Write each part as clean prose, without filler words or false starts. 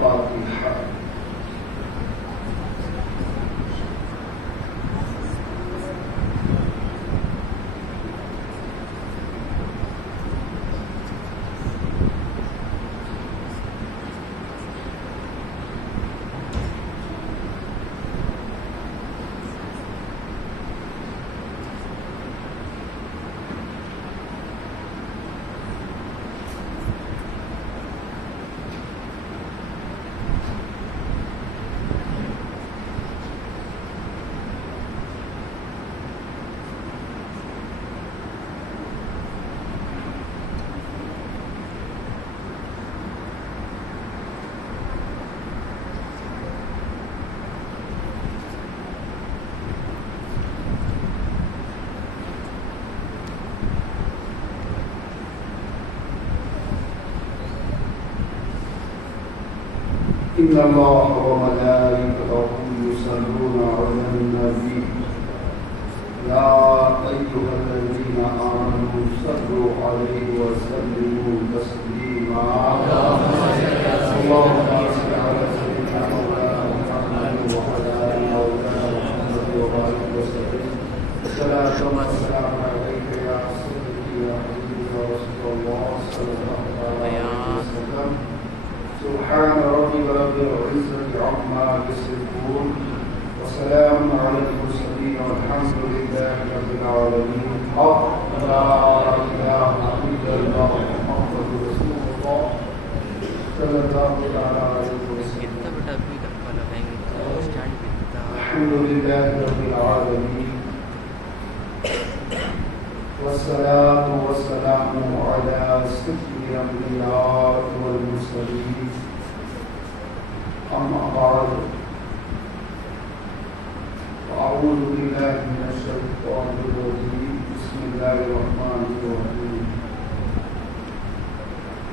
الفاتحة. إن الله وملائكته يصلون على النبي يا أيها الذين آمنوا صلوا عليه وسلموا تسليما. اللهم صل على سيدنا مولانا محمد وعلى آل مولانا محمد وبارك وسلم. الصلاة والسلام عليك يا سيدي يا حبيبي يا رسول الله صلى الله عليه وسلم. سبحان ربك رب العزة عما يصفون وسلام على المرسلين والحمد لله رب العالمين. حق لا إله إلا الله محمد رسول الله صلى الله عليه وسلم. الحمد لله رب العالمين والصلاة والسلام على سيد الأنبياء والمرسلين. أما بعد فأعوذ بالله من الشيطان الرجيم. بسم الله الرحمن الرحيم.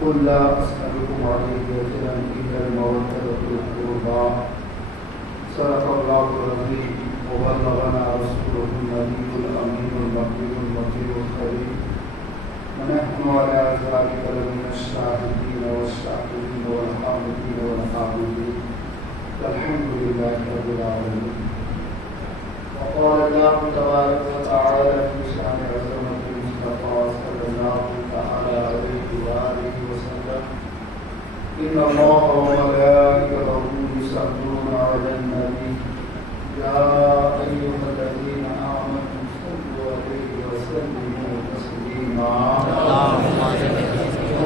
قل لا أسألكم عليه أجرا إلا المودة في القربى. صدق الله العظيم وبلغنا رسوله النبي الأمين المكي المطيع الخليل. ونحن على ذلك لمن الشاهدين والشاكرين والحامدين والحامدين والحمد لله رب العالمين. وقال الله تبارك وتعالى في شأن عظمة المصطفى صلى الله تعالى عليه وآله وسلم: إن الله وملائكته يصلون على النبي يا أيها الذين آمنوا صلوا عليه وسلموا تسليما.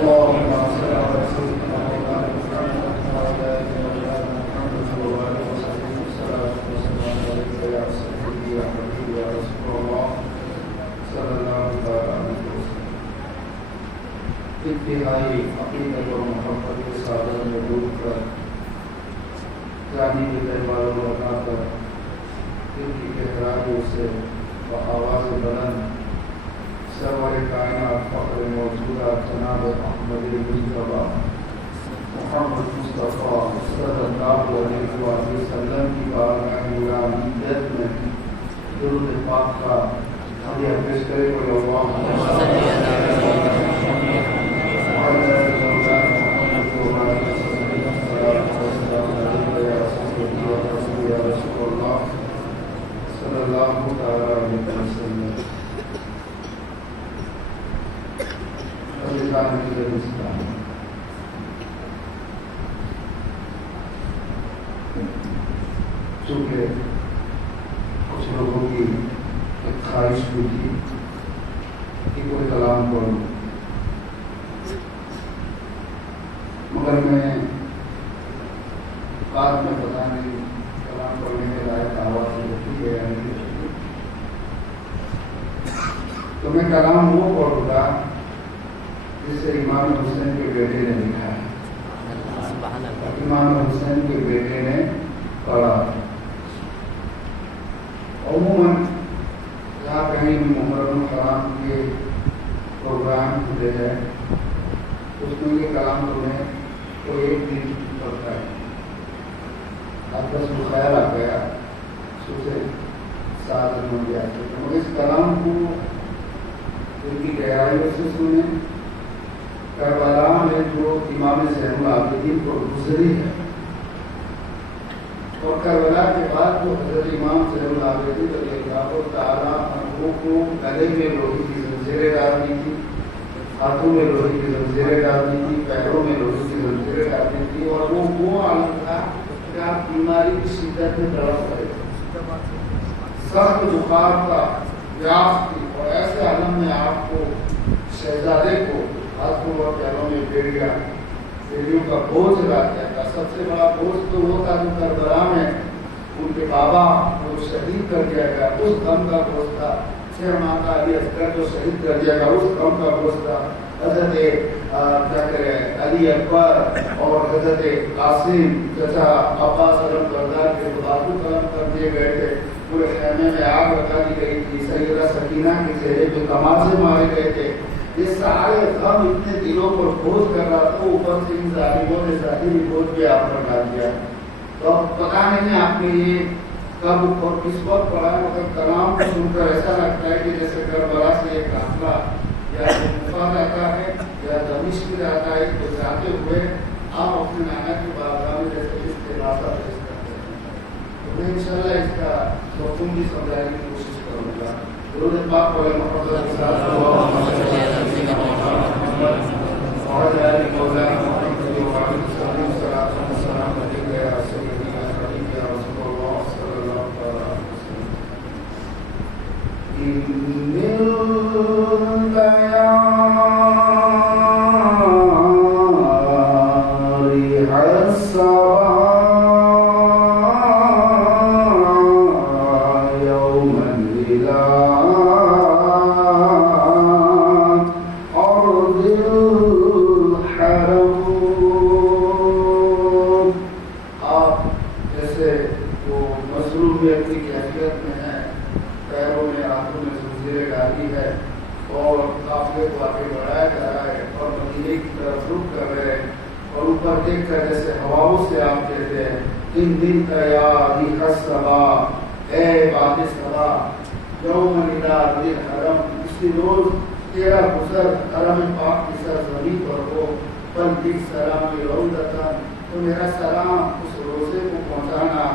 اللهم صل على سيدنا مولانا محمد وعلى آل مولانا محمد وبارك وسلم. الصلاة والسلام عليك يا سيدي يا حبيبي يا رسول الله صلى الله عليه وسلم. انتہائی عقیدت اور محبت کے سادہ میں ڈوب کر جانی کے تہواروں کو بتا کر دل کی گہرائیوں سے بآواز بلند سرور کائنات فخر موجودہ جناب احمد مصطفیٰ محمد مصطفیٰ صلی اللہ علیہ وسلم کی بارگاہ نورانیت میں درود پاک کا ہدیہ پیش کرے کوئی اللہم صلی اللہ تعالی علیہ وسلم. چونکہ کچھ لوگوں کی ایک خواہش بھی تھی کہ کوئی کلام پڑھوں، مگر میں بعد میں پتہ نہیں کلام پڑھنے کے لائق آواز ہوتی ہے یا نہیں ہوتی، تو میں کلام وہ پڑھوں گا جسے امام حسین کے بیٹے نے لکھا ہے. امام حسین کے بیٹے نے پڑھا. عموماً جہاں کہیں محرم الحرام کے پروگرام ہوتے ہیں اس میں یہ کلام تمہیں کوئی ایک دن پڑتا ہے. اب بس بخیر آ گیا سے 7 دن ہو گیا، مگر اس کلام کو ان کی گہرائیوں سے سنیں. کربلا میں جو امام زین العابدین کو گزری ہے اور کربلا کے بعد تو حضرت امام زین العابدین رضی اللہ تعالیٰ عنہ کو گلے میں لوہے کی زنجیریں ڈال دی تھی، ہاتھوں میں لوہے کی زنجیریں ڈال دی تھی، پیروں میں لوہے کی زنجیریں ڈال دی تھی، اور وہ عالم تھا کہ آپ بیماری کی شدت میں تڑپ رہے تھے، سخت بخار تھا، پیاس تھی، اور ایسے عالم میں آپ کو شہزادے کو ہاتھوں اور پیروں میں بیڑیوں کا بوجھ لگا دیا تھا۔ سب سے بڑا بوجھ تو وہ تھا جو کربلا میں ان کے بابا کو شہید کر دیا گیا، اس غم کا بوجھ تھا۔ 6 ماہ کا علی اصغر جو شہید کر دیا گیا، اس غم کا بوجھ تھا۔ حضرت علی اکبر اور حضرت قاسم چچا عباس علم بردار کے بازو قلم کر دیے گئے تھے، پورے خیمے میں آگ لگا دی گئی تھی، سیدہ سکینہ کے چہرے پہ کمان سے مارے گئے تھے۔ یہ سارے غم اتنے دلوں پر بوجھ کر رہا تھا، اوپر سے ان ظالموں نے ظاہری بوجھ بھی آپ پر ڈال دیا۔ تو پتا نہیں آپ نے یہ کب اور کس وقت پڑھا، مگر کلام کو سن کر ایسا لگتا ہے کہ جیسے کربلا سے ایک قافلہ یا کوفہ جاتا ہے یا دمشق جاتا ہے، تو جاتے ہوئے آپ اپنے نانا کی بارگاہ میں جیسے استغاثہ پیش کرتے ہیں۔ تو میں انشاءاللہ اس کا مفہوم بھی سمجھانے کی کوشش کروں گا۔ درود پاک پڑھیں محمد صلی اللہ علیہ وسلم وعلى آل مولانا محمد وعلى آله الصلاة والسلام عليك يا سيدي يا حبيبي يا رسول الله صلى الله عليه وسلم. إن الديار السراء يوما إلى دیکھ کر جیسے ہواؤں سے آپ کہتے ہیں ان دن کا یا ریح الصبا، اے باد صبا، یوم الہلال حرم، اسی روز تیرا گزر حرم پاک کی سرزمین پر ہو، بلدی سلامی روضتاً، تو میرا سلام اس روزے کو پہنچانا،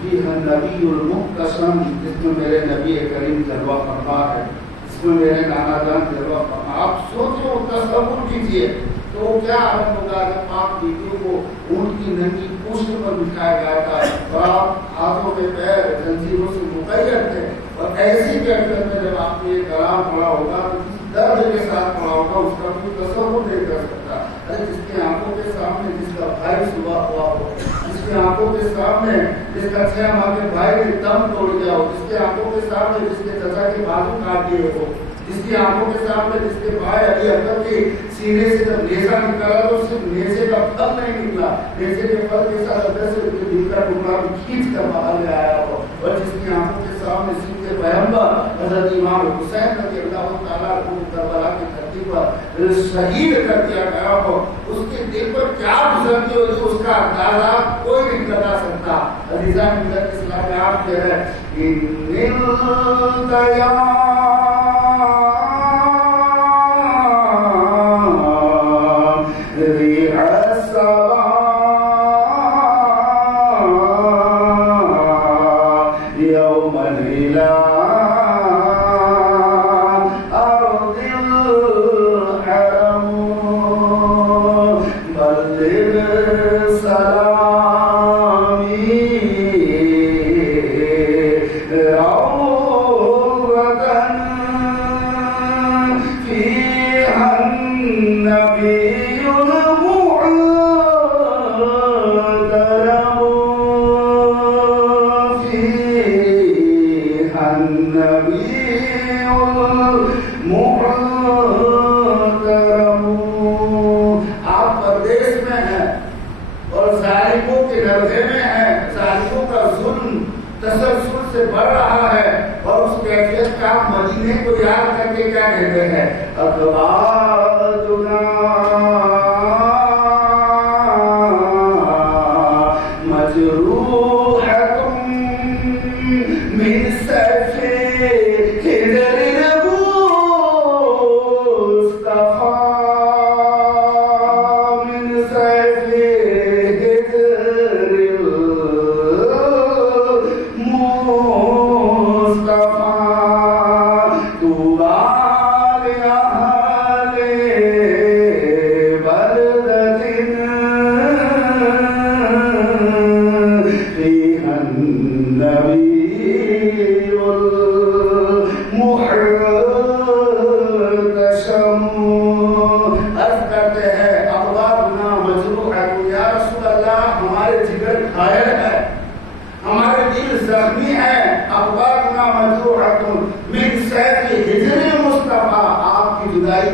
فیہا النبی المحتشم، جس میں میرے نبی کریم جلوہ فرما ہے، جس میں میرے نانا جان جلوہ فرما۔ آپ سوچو، تصور کیجئے تو کیا عالم ہوگا کہ پاک بیٹیوں کو اونٹ کی ننگی پشت پر بٹھایا گیا تھا، اور آپ ہاتھوں میں پیر زنجیروں سے مقید تھے، اور ایسی کیفیت میں جب آپ نے یہ کلام پڑھا ہوگا تو کس درد کے ساتھ پڑھا ہوگا اس کا کوئی تصور نہیں کر سکتا۔ ارے جس کی آنکھوں کے سامنے جس کا بھائی صبح ہوا ہو، جس کی آنکھوں کے سامنے جس کا 6 ماہ کے بھائی نے دم توڑ دیا ہو، جس کی آنکھوں کے سامنے جس کے چچا کے بازو کاٹ دیے ہو، جس کی آنکھوں کے سامنے جس کے بھائی علی اکبر کے سینے سے جب نیزہ نکلا تو صرف نیزے کا پھل نہیں نکلا، نیزے کے پھل کے ساتھ اندر سے اس کے دل کا ٹکڑا بھی کھینچ کر باہر لے آیا ہو، اور جس کی آنکھوں کے سامنے سن کے پیغمبر حضرت امام حسین رضی اللہ تعالیٰ عنہ کربلا کی دھرتی پر شہید کر دیا گیا ہو، اس کے دل پر کیا گزرتی ہوگی اس کا اندازہ کوئی نہیں لگا سکتا۔ عزیزان ملت اسلام میں آپ کہہ رہے ہیں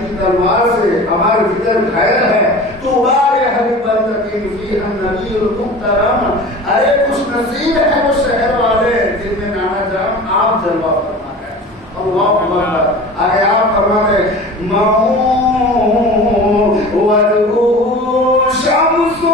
کی تلوار سے ہمارے جگر گھائل ہے تو بارہ بندگی فی النبی المحترم، ارے خوش نصیب ہے وہ شہر والے جن میں نانا جان آپ جلوہ فرما ہے۔ اللہ اکبر، آگے آپ فرما رہے وجهه شمس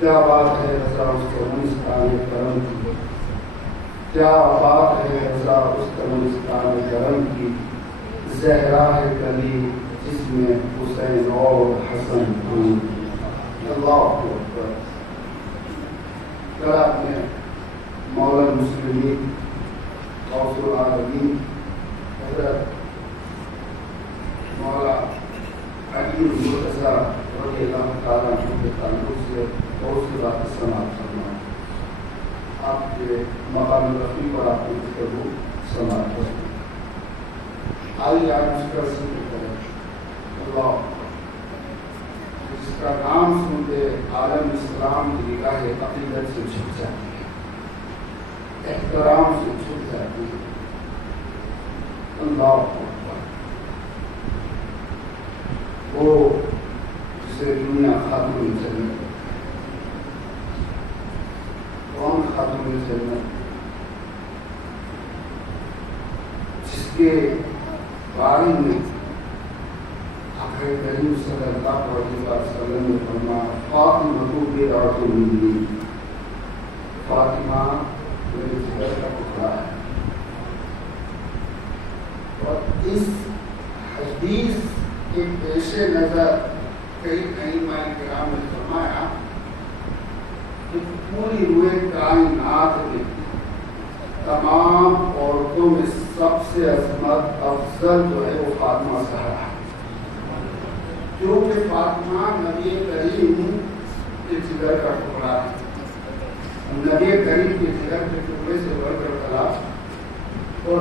کیا بات ہے رضا اس کرم کی، کیا بات ہے رضا اس کرم کی، زہرا ہے کلی جس میں حسین اور حسن ہوں۔ اللہ اکبر۔ کل آپ نے مولا المسلمین غوث العالمین حضرت مولا علی المرتضیٰ رضی اللہ تعالیٰ عنہ کے تعلق سے بہت سی باتیں سماعت فرمائیں۔ آپ کے مقام رفیع پر آپ کی گفتگو سماعت کریں۔ آئیے آپ اس کا ذکر کریں۔ اللہ جس کا نام سنتے عالم اسلام کی نگاہ عقیدت سے جھک جاتی ہے۔ احترام سے چھپ جاتی ہے. اللہ اکبر. وہ جسے دنیا خاتون جنت. کون خاتون جنت؟ جس کے بارے میں آقا کریم صلی اللہ علیہ وسلم نے فرمایا فاطمہ بضعۃ منی. فاطمہ میرے جگر کا ٹکڑا ہے. اور اس حدیث کے پیش نظر کئی ائمہ کرام نے فرمایا کہ پوری روئے کائنات میں تمام عورتوں میں سب سے عظمت افضل جو ہے وہ فاطمہ زہرا ہے. کیونکہ فاطمہ نبی کریم کے جگر کا ٹکڑا ہے. نبی کریم کے جگر کے ٹکڑے سے بڑھ کر خلاف اور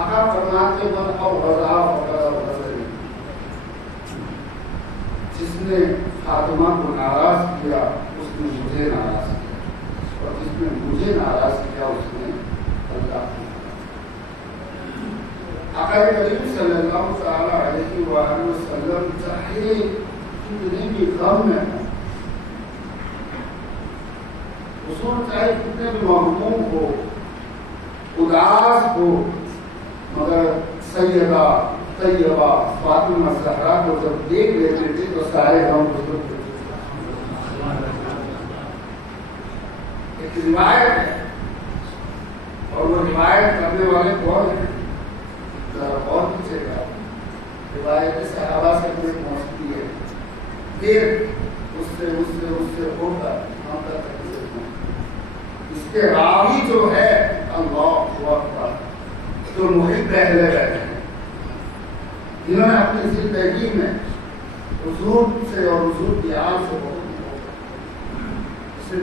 آقا فرماتے من او غزا فقد غزنی. جس نے فاطمہ کو ناراض کیا اس نے مجھے ناراض کیا، اور جس نے مجھے ناراض کیا اس نے اللہ کو. آقا کریم صلی اللہ تعالی علیہ وآلہ وسلم چاہے کتنے بھی غم میں ہوں، حضور چاہے کتنے بھی مغموم ہو، اداس ہو، مگر سیدہ طیبہ فاطمہ زہرا کو جب دیکھ لیتے تھے تو سارے غم گزر تھے. ایک روایت ہے اور وہ روایت کرنے والے کون ہیں؟ ذرا اور پیچھے گا. روایت صحابہ سے کوئی پہنچتی ہے، پھر اس سے ہو کر ہم تک اس کے راوی جو ہے اللہ اکبر جو محب اہل بیت ہیں، جنہوں نے اپنی زندگی میں حضور سے اور حضور کی آل سے بہت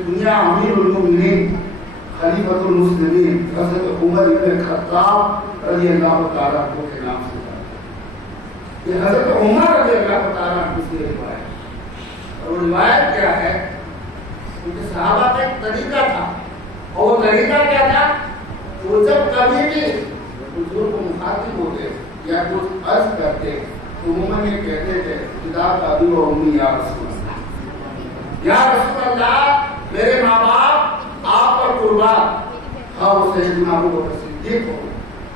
دنیا امیر المؤمنین خلیفۃ المسلمین حضرت عمر بن خطاب رضی اللہ تعالیٰ عنہ کے نام سے جاتے. یہ حضرت عمر رضی اللہ تعالیٰ عنہ کی روایت. اور وہ روایت کیا ہے؟ کیونکہ صحابہ کا ایک طریقہ تھا، اور وہ طریقہ کیا تھا؟ وہ جب کبھی بھی حضور کو مخاطب ہوتے یا کچھ عرض کرتے عموماً یہ کہتے تھے فداک ابی و امی یا رسول اللہ. یا رسول اللہ میرے ماں باپ آپ پر قربان. ہاں وہ سیدنا ابو بکر صدیق ہو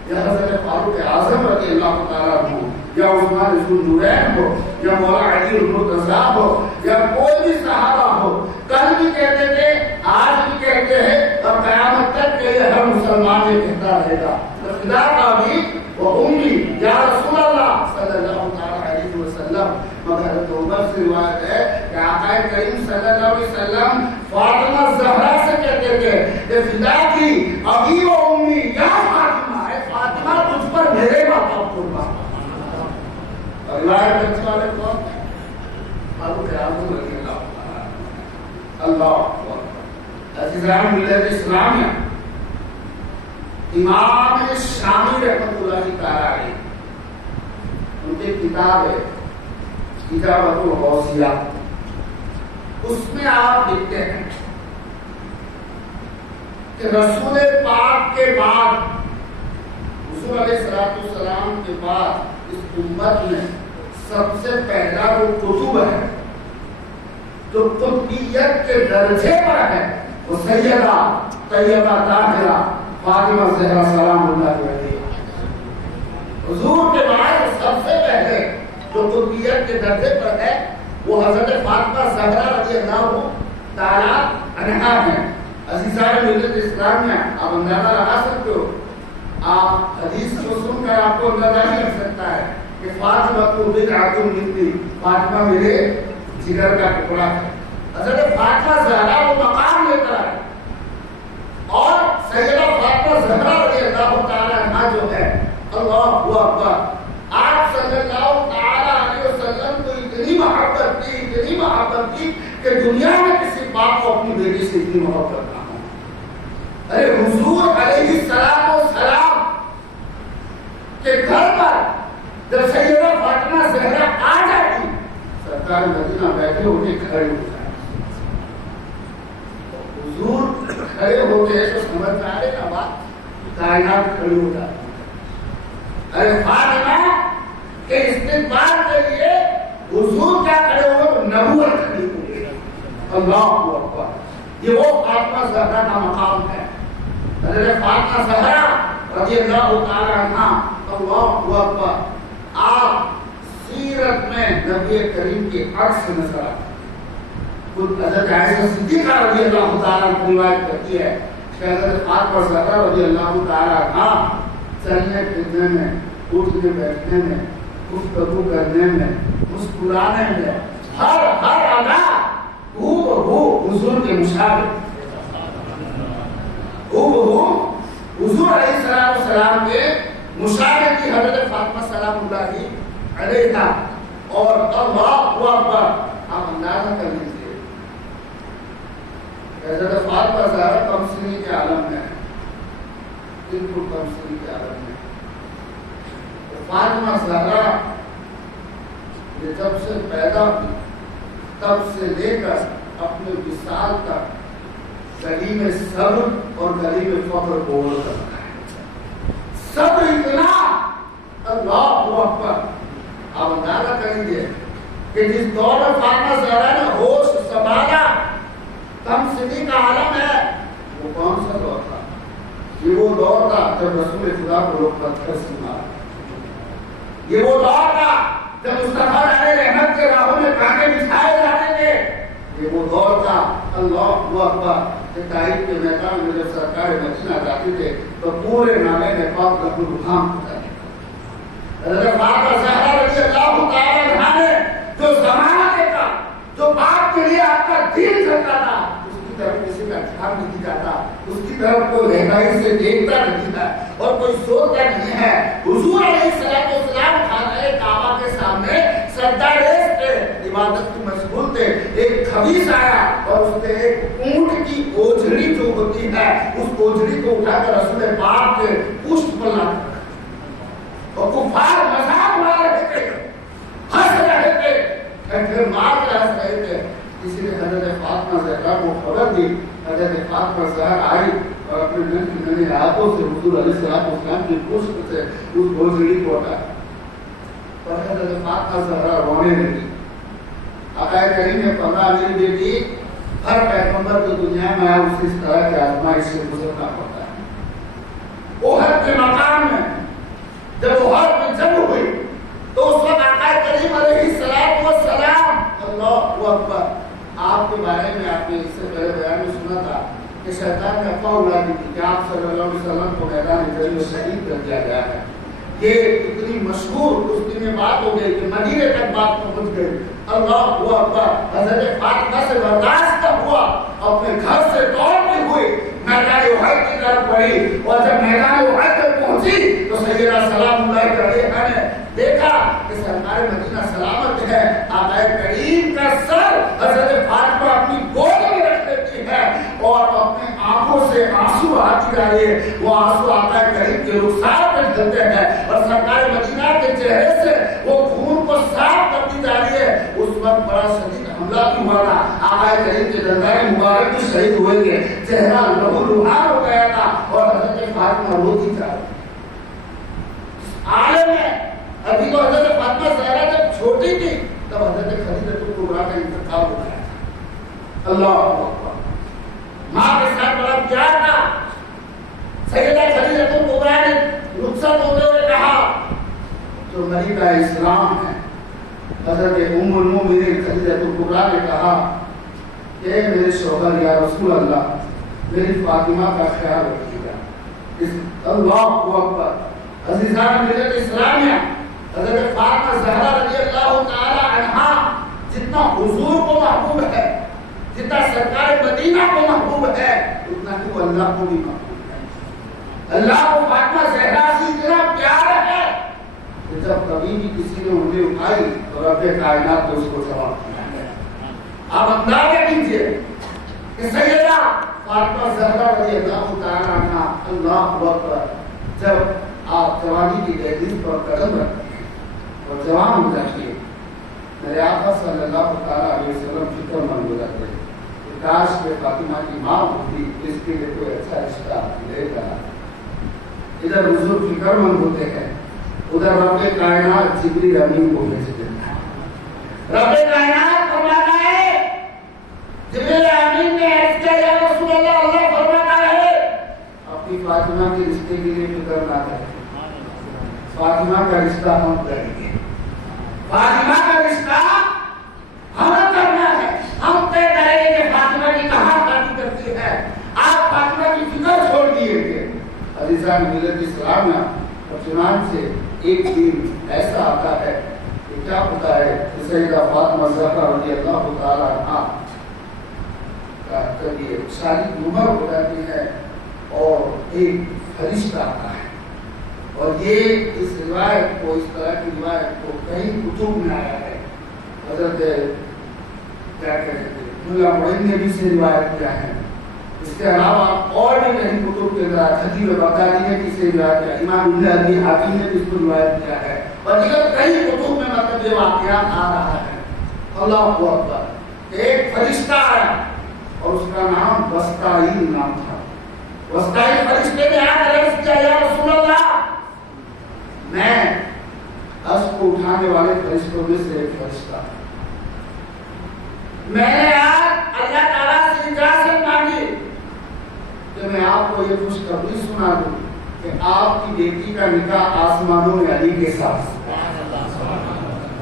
یا حضرت فاروق اعظم رضی اللہ تعالیٰ عنہ یا عثمان ذو النورین ہو یا مولا علی المرتضیٰ ہو یا کوئی بھی صحابہ ہو، کل بھی کہتے تھے آج بھی کہتے ہیں اور قیامت تک کے لیے ہر مسلمان یہ کہتا رہے گا فداک ابی و امی یا رسول اللہ صلی اللہ تعالیٰ علیہ وسلم. مگر حضرت عمر سے روایت ہے کہ آقا کریم صلی اللہ علیہ وسلم فاطمہ زہرا سے کہتے تھے کہ فداکی ابی و امی یا فاطمہ، اے فاطمہ تجھ پر میرے باپ قربان. اور روایت کرنے والے کون ہیں؟ فاروق اعظم رضی اللہ تعالیٰ. اللہ اکبر. عزیزان ملت اسلامیہ، امام شامی رحمۃ اللہ تعالیٰ علیہ ان کی کتاب ہے اجابۃ الغوثیہ، اس میں آپ لکھتے ہیں کہ رسول پاک کے بعد، حضور علیہ السلام کے بعد اس امت میں سب سے پہلا وہ کتب ہے جو قطبیت کے درجے پر ہے، وہ سیدہ طیبہ طاہرہ فاطمہ زہرا سلام اللہ علیہا. حضور کے بعد سب سے پہلے جو قطبیت کے درجے پر ہے وہ حضرت فاطمہ زہرا رضی اللہ تعالیٰ عنہا ہیں. عزیزان ملت اسلام میں آپ اندازہ لگا سکتے ہو، آپ حدیث کو سن کر آپ کو اندازہ نہیں لگ سکتا ہے کہ فاطمہ کو بضعۃ منی، فاطمہ میرے جگر کا ٹکڑا ہے. حضرت فاطمہ زہرا وہ مقام لے کر آئے، اور سیدہ فاطمہ زہرا رضی اللہ تعالیٰ عنہا جو ہے اللہ اکبر، آپ صلی اللہ تعالیٰ علیہ وسلم کو اتنی محبت کی کہ دنیا میں کسی باپ کو اپنی بیٹی سے اتنی محبت نہ ہو. ارے حضور علیہ السلام کے گھر پر جب سیدہ فاطمہ زہرا آ جاتی، سرکار مدینہ بیٹھے ہوئے کھڑے ہو جائے. حضور کھڑے ہوتے ہیں تو سمجھ میں آ رہے نا بات، کائنات کھڑی ہو جاتی ہے۔ ارے فاطمہ کے استقبال کے لیے حضور کیا کھڑے ہوئے، نبوت کھڑی ہوئی۔ اللہ اکبر، یہ وہ فاطمہ زہرا کا مقام ہے۔ حضرت فاطمہ زہرا رضی اللہ تعالی عنہا، اللہ اکبر، آپ سیرت میں نبی کریم کے عکس نظر آتے ہیں۔ خود حضرت عائشہ صدیقہ رضی اللہ تعالی عنہ روایت کرتی ہے کہ حضرت فاطمہ زہرا رضی اللہ تعالی عنہا چلنے پھرنے میں، اٹھنے بیٹھنے میں، گفتگو کرنے میں، مسکرانے میں، ہر ادا ہو حضور کے مشابہ، حضور علیہ السلام کے مشابہ کی حضرت فاطمہ سلام اللہ علیہا۔ اور اللہ اکبر، آپ اندازہ کر لیجیے حضرت فاطمہ زہرا تمثیلی کے عالم میں ہے، بالکل تمثیلی کے عالم میں۔ فاطمہ زہرا یہ جب سے پیدا ہوئی تب سے لے کر اپنے وصال تک گلی میں صبر اور گلی میں فخر بول کرتا ہے۔ صبر اتنا، اللہ اکبر، آپ اندازہ کریں گے کہ جس دور میں فاطمہ زہرا نے ہوش سنبھالا، تمثیلی کا عالم ہے، وہ کون سا دور تھا؟ یہ وہ دور تھا جب رسول خدا کو لوگ پتھر سے مارے، یہ وہ دور تھا جب مصطفیٰ علیہ رحمت کے راہوں میں کانٹے بچھائے جاتے تھے، یہ وہ دور تھا، اللہ اکبر، کہ طائف کے میدان میں جب سرکار مدینہ جاتے تھے تو پورے نالے میں پاک لہو لہام ہو جاتے تھے۔ حضرت فاطمہ زہرا رضی اللہ تعالی عنہا نے جو زمانہ دیکھا، جو باپ کے لیے آپ کا دل چلتا تھا، اس کی طرف کسی کا دھیان نہیں جاتا، اس کی طرف کوئی رہنمائی سے دیکھتا نہیں ہے اور کوئی سوچتا نہیں ہے۔ حضور علیہ السلام خانہ کعبہ کے سامنے سجدہ ریز تھے، عبادت میں مشغول تھے، ایک خبیث آیا اور اس نے ایک اونٹ کی اوجھڑی جو ہوتی ہے اس اوجھڑی کو اٹھا کر رسول پاک کے پشت پر لا دیا اور کفار مذاق اڑا رہے تھے، ہنس رہے تھے، پھر مار کر ہنس رہے تھے۔ کسی نے حضرت فاطمہ زہرا کو خبر دی، حضرت فاطمہ زہرا آئی اور اپنے ننھی ہاتھوں سے حضور علیہ السلام کی پشت سے اس اوجھڑی کو ہٹایا اور حضرت فاطمہ زہرا رونے لگی۔ آقا کریم نے فرمایا، میری بیٹی، ہر پیغمبر جو دنیا میں آیا اسے اس طرح کی آزمائش سے گزرنا پڑتا ہے۔ احد کے مقام میں جب احد میں جنگ ہوئی تو اس وقت آقا کریم علیہ السلام، اللہ اکبر، آپ کے بارے میں آپ نے اس سے پہلے بیان میں سنا تھا کہ شیطان نے افواہ اڑا دی تھی کہ آپ صلی اللہ علیہ وسلم کو میدان جنگ میں شہید کر دیا گیا ہے۔ یہ اتنی مشہور اس دن میں بات ہو گئی کہ مدینے تک بات پہنچ گئی۔ اللہ اکبر، حضرت فاطمہ سے برداشت نہ ہوا، اپنے گھر سے دوڑتی ہوئی میدان احد کی طرف بڑھی اور جب میدان احد تک پہنچی تو سیدنا سلام اللہ علیہ نے دیکھا کہ سرکار مدینہ سلامت ہے۔ آقا کریم کا سر حضرت فاطمہ اپنی گود میں رکھ لیتی ہے اور اپنی آنکھوں سے آنسو آتی جا رہی ہے، وہ آنسو آقا کریم کے رخسار پہ ڈلتے ہیں اور سرکار مدینہ کے چہرے سے وہ خون کو صاف کرتی جا رہی ہے۔ اس وقت بڑا شدید حملہ بھی ہوا تھا، آقا کریم کے دندان مبارک بھی شہید ہوئے تھے، چہرہ لہو لہار ہو گیا تھا اور حضرت فاطمہ روتی جا رہی عالم میں۔ ابھی تو حضرت فاطمہ زہرا جب چھوٹی تھی تب حضرت خدیجہ کبریٰ کا انتقال ہو گیا تھا۔ اللہ اکبر، ماں کے ساتھ بڑا پیار تھا۔ سیدہ خدیجہ کبریٰ نے رخصت ہوتے ہوئے کہا، جو ملکہ اسلام ہے، حضرت ام المؤمنین خدیجہ کبریٰ نے کہا کہ اے میرے شوہر یا رسول اللہ، میری فاطمہ کا خیال رکھیے گا۔ اللہ اکبر، عزیزان ملت اسلامیہ، حضرت فاطمہ زہرا رضی اللہ تعالی عنہا جتنا حضور کو محبوب ہے، جتنا سرکار مدینہ کو محبوب ہے، اتنا ہی وہ اللہ کو بھی محبوب ہے۔ اللہ کو فاطمہ زہرا سے اتنا پیار ہے کہ جب کبھی بھی کسی نے انگلی اٹھائی تو رب کائنات نے اس کو جواب دیا۔ آپ اندازہ کیجیے کہ سیدہ فاطمہ زہرا رضی اللہ تعالی عنہا، اللہ اکبر، جب آپ جوانی کی دہلیز پر قدم رکھتے ہیں اور جوان ہو جاتی ہے، میرے آقا صلی اللہ تعالیٰ علیہ وسلم فکر مند ہو جاتے ہیں کہ کاش کہ فاطمہ کی ماں ہوتی، اس کے لیے کوئی اچھا رشتہ لے کر ادھر حضور فکر مند ہوتے ہیں، ادھر رب کائنات جبریل امین کو بھیج دیتا ہے۔ رب کائنات فرماتا ہے، جبریل امین نے عرض کیا یا رسول اللہ، اللہ فرماتا ہے اپنی فاطمہ کے رشتے کے لیے فکر نہ کریں، فاطمہ کا رشتہ ہم کریں گے، فاطمہ کا رشتہ ہمیں کرنا ہے، ہم طے کریں گے کہ فاطمہ کی کہاں شادی کرتی ہے، آپ فاطمہ کی فکر چھوڑ دیے گے۔ عزیزان ملت اسلام اور چنانچہ ایک دن ایسا آتا ہے کہ کیا ہوتا ہے کہ سیدہ فاطمہ زہرا رضی اللہ تعالیٰ عنہا کا یہ شادی عمر ہو جاتی ہے اور ایک فرشتہ آتا ہے، اور یہ اس روایت کو، اس طرح کی روایت کو کئی کتب میں آیا ہے، حضرت کیا کہتے ہیں ملا معین نے بھی سے روایت کیا ہے، اس کے علاوہ اور بھی کئی کتب کے اندر خطیب بغدادی نے کسی روایت کیا، امام ابن ابی حاتم نے بھی اس کو روایت کیا ہے، اور دیگر کئی کتب میں مطلب یہ واقعات آ رہا ہے۔ اللہ اکبر، ایک فرشتہ آیا اور اس کا نام وسطائیل نام تھا۔ وسطائیل فرشتے نے آ کر عرض کیا یا رسول اللہ، میں عرش کو اٹھانے والے فرشتوں میں سے ایک فرشتہ، میں نے آج اللہ تعالیٰ سے اجازت مانگی کہ میں آپ کو یہ خوشخبری سنا دوں کہ آپ کی بیٹی کا نکاح آسمانوں میں علی کے ساتھ۔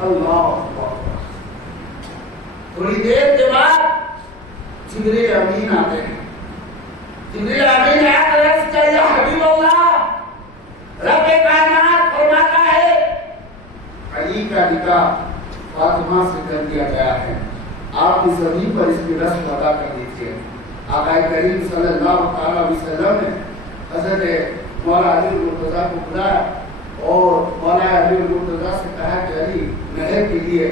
اللہ تھوڑی دیر کے بعد جبریل امین آتے ہیں، جبریل امین آ کر عرض کیا یا حبیب اللہ، رب کائنات فرماتا ہے علی کا نکاح فاطمہ سے کر دیا گیا ہے، آپ اس زمین پر اس کی رسم ادا کر دیجیے۔ آقا کریم صلی اللہ تعالیٰ علیہ وسلم نے حضرت مولا علی المرتضیٰ کو بلایا اور مولا علی المرتضیٰ سے کہا کہ علی مہر کے لیے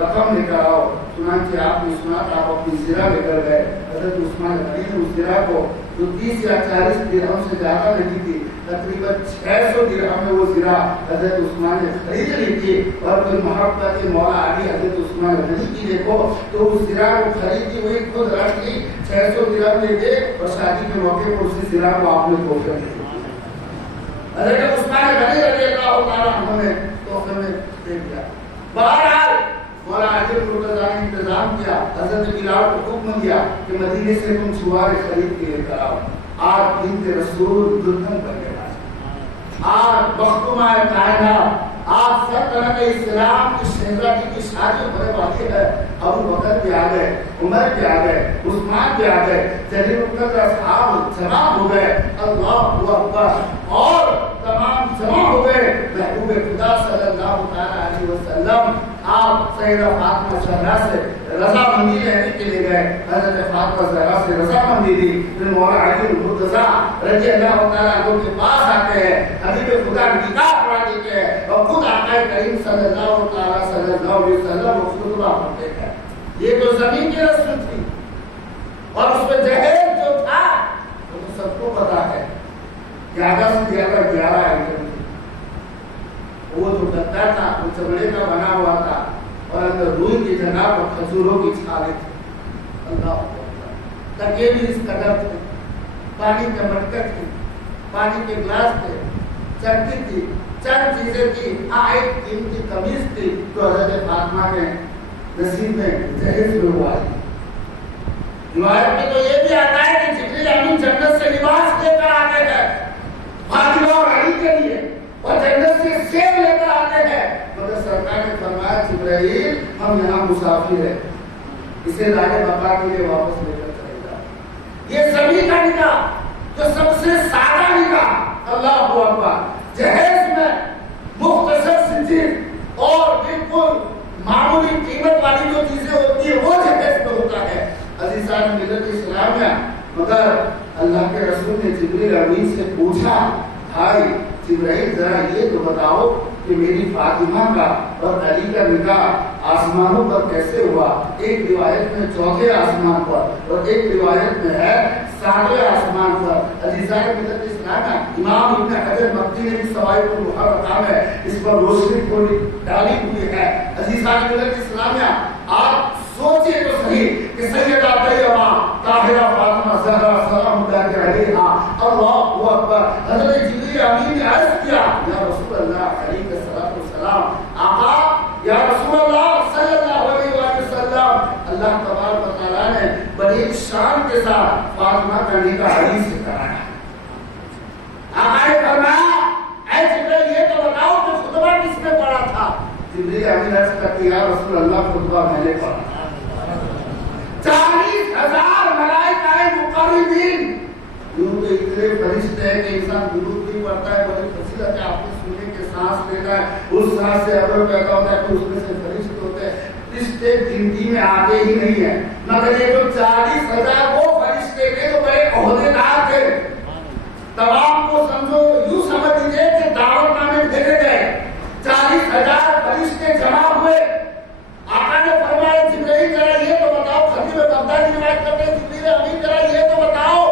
رقم لے کر آؤ، چنانچہ آپ نے سنا تھا آپ اپنی زرہ لے کر گئے۔ حضرت عثمان غنی نے اس زرہ کو جو 30 یا 40 درہم سے زیادہ نہیں تھی، تقریباً 600 درہم میں وہ زرہ حضرت عثمان نے خرید لی تھی، اور پھر محبت مولا علی حضرت عثمان غنی کی دیکھو تو اس زرہ کو خریدی ہوئی خود رکھ لی، 600 درہم لے گئے اور شادی کے موقع پر اسی زرہ کو آپ نے تحفے میں حضرت عثمان غنی رضی اللہ تعالیٰ عنہ نے تحفے میں دے دیا۔ بہرحال مولا علی المرتضیٰ نے انتظام کیا، حضرت بلال کو حکم دیا کہ مدینے سے تم سوارے خرید کے لے کر آؤ۔ آج بنت رسول دلہن بن گیا، آج مختومہ کائنات، آج سلطنت اسلام کی شہزادی کی شادی ہونے والی ہے۔ ابو بکر بھی آ گئے، عمر بھی آ گئے، عثمان بھی آ گئے، جلیل القدر اصحاب جمع ہو گئے، اللہ اکبر، اور تمام جمع ہو گئے۔ محبوب خدا صلی اللہ تعالیٰ علیہ وسلم آپ سیدہ فاطمہ زہرا سے رضامندی لینے کے لیے گئے، حضرت فاطمہ زہرا سے رضامندی دی، پھر مولا علی المرتضیٰ رضی اللہ تعالیٰ عنہ کے پاس آتے ہیں، حبیب خدا نکاح پڑھا دیتے ہیں اور خود آقا کریم صلی اللہ علیہ وسلم خطبہ پڑھتے ہیں۔ یہ تو زمین کی رسم تھی، اور اس میں جہیز جو تھا وہ تو سب کو پتا ہے، 11 سے 11 ایکڑ تھی۔ وہ جو گدا تھا وہ چمڑے کا بنا ہوا تھا اور اندر روئی کی جگہ پر کھجوروں کی چھالیں تھی۔ اللہ تکیے بھی اس قدر تھے، پانی کے مٹکے تھے، پانی کے گلاس تھے، چٹنی تھی، چند چیزیں تھی، ایک قیمتی قمیص تھی جو حضرت فاطمہ کے نصیب میں جہیز میں ہوا ہے۔ روایت میں تو یہ بھی آتا ہے کہ جبریل امین جنت سے لباس لے کر آتے ہیں فاطمہ اور علی کے لیے، اور جنت سے سیب لے کر آتے ہیں، مگر سرکار نے فرمایا جبرائیل ہم یہاں مسافر ہیں، اسے دار بقا کے لیے واپس لے کر چلے جاؤ۔ یہ سبھی کا نکاح جو سب سے سادہ نکاح، اللہ اکبر، جہیز میں مختصر سی چیز اور بالکل معمولی قیمت والی جو چیزیں ہوتی ہیں وہ جہیز میں ہوتا ہے۔ عزیزان ملت اسلامیہ، مگر اللہ کے رسول نے جبریل امین سے پوچھا، بھائی جبرائیل ذرا یہ تو بتاؤ کہ میری فاطمہ کا اور علی کا نکاح آسمانوں پر کیسے ہوا؟ ایک روایت میں 4تھے آسمان پر اور ایک روایت میں ہے 7ویں آسمان پر۔ عزیزان ملت اسلامیہ، امام ابن حجر مکی نے بھی سوائب المحرقہ میں اس پر روشنی تھوڑی ڈالی ہوئی ہے۔ عزیزان ملت اسلامیہ، آپ سوچئے تو صحیح کہ سیدہ طیبہ طاہرہ فاطمہ زہرا سلام اللہ رہے ہاں. اللہ اکبر. حضرت جبریل امین نے عرض کیا یا رسول اللہ علیہ السلام, آقا یا رسول اللہ صلی اللہ علیہ وسلم, اللہ تبارک و تعالیٰ نے بڑی شان کے ساتھ فاطمہ کا نکاح علی سے کرایا. آقا نے فرمایا اے جبریل یہ تو بتاؤ کہ خطبہ کس نے پڑھا تھا؟ جبریل امین عرض کرتے یا رسول اللہ خطبہ میں نے پڑھا. 40,000 ملائکہ مقربین, یوں تو اتنے فرشتے ہیں کہ انسان درود بھی پڑھتا ہے, بڑی فضیلت ہے. آپ نے سنے کہ سانس لینا ہے, اس سانس سے ابر پیدا ہوتا ہے تو اس میں سے فرشتے ہوتے ہیں. فرشتے گنتی میں آتے ہی نہیں ہیں, مگر یہ جو 40,000 وہ فرشتے تھے جو بڑے عہدیدار تھے. تمام کو سمجھو یوں سمجھ لیجیے کہ دعوت نامے بھیجے گئے. 40,000 فرشتے جمع ہوئے. آقا نے فرمایا جبرائیل ذرا یہ تو بتاؤ, خطیب بغدادی روایت کرتے ہیں جبریل امین ذرا یہ تو بتاؤ,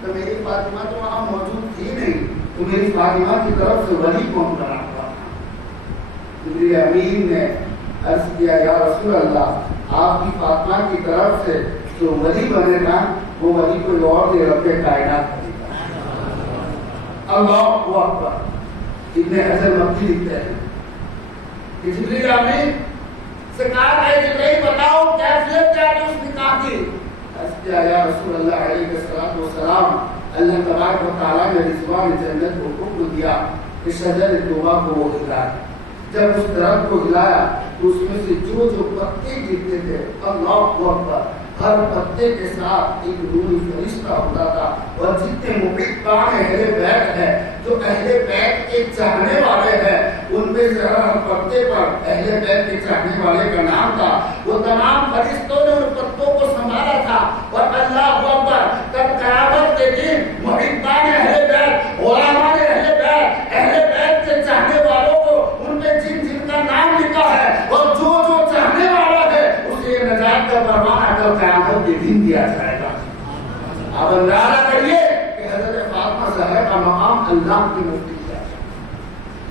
تو میری فاطمہ تو وہاں موجود تھی نہیں, تو میری فاطمہ کی طرف سے ولی کون بنا ہوا تھا؟ جبریل امین نے عرض کیا یا رسول اللہ آپ کی فاطمہ کی طرف سے جو ولی بنے گا وہ ولی کوئی اور نہیں رب کائنات بنے گا. اللہ اکبر. ابن حجر مکی لکھتے ہیں کہ جبریل امین سے کہا کہ جبریل بتاؤ کیفیت کیا ہے اس نکاح کی؟ کیا یا رسول اللہ علیہ السلام, اللہ تبارک و تعالیٰ نے رضوان جنت کو حکم دیا کہ شجر توبہ کو وہ ہلائے. جب اس درخت کو ہلایا تو اس میں سے جو جو پتے گرتے تھے اللہ اکبر, ہر پتے کے ساتھ ایک نوری فرشتہ ہوتا تھا. اور جتنے محبان اہل بیت ہے, جو اہل بیت کے چاہنے والے ہیں, ان میں سے ہر پتے پر اہل بیت کے چاہنے والے کا نام تھا. وہ تمام فرشتوں نے ان پتوں کو سنبھالا تھا. اور اللہ اکبر تب قیامت کے دن محبان اہل بیت, علماء اہل بیت کے چاہنے والوں کو ان میں جن جن کا نام لکھا ہے اور جو جو چاہنے والا ہے اسے نجات کا فرمانا کل قیامت کے دن دیا جائے گا. آپ اندازہ کریے کہ حضرت فاطمہ زہرا کا مقام اللہ کی مفتی ہے.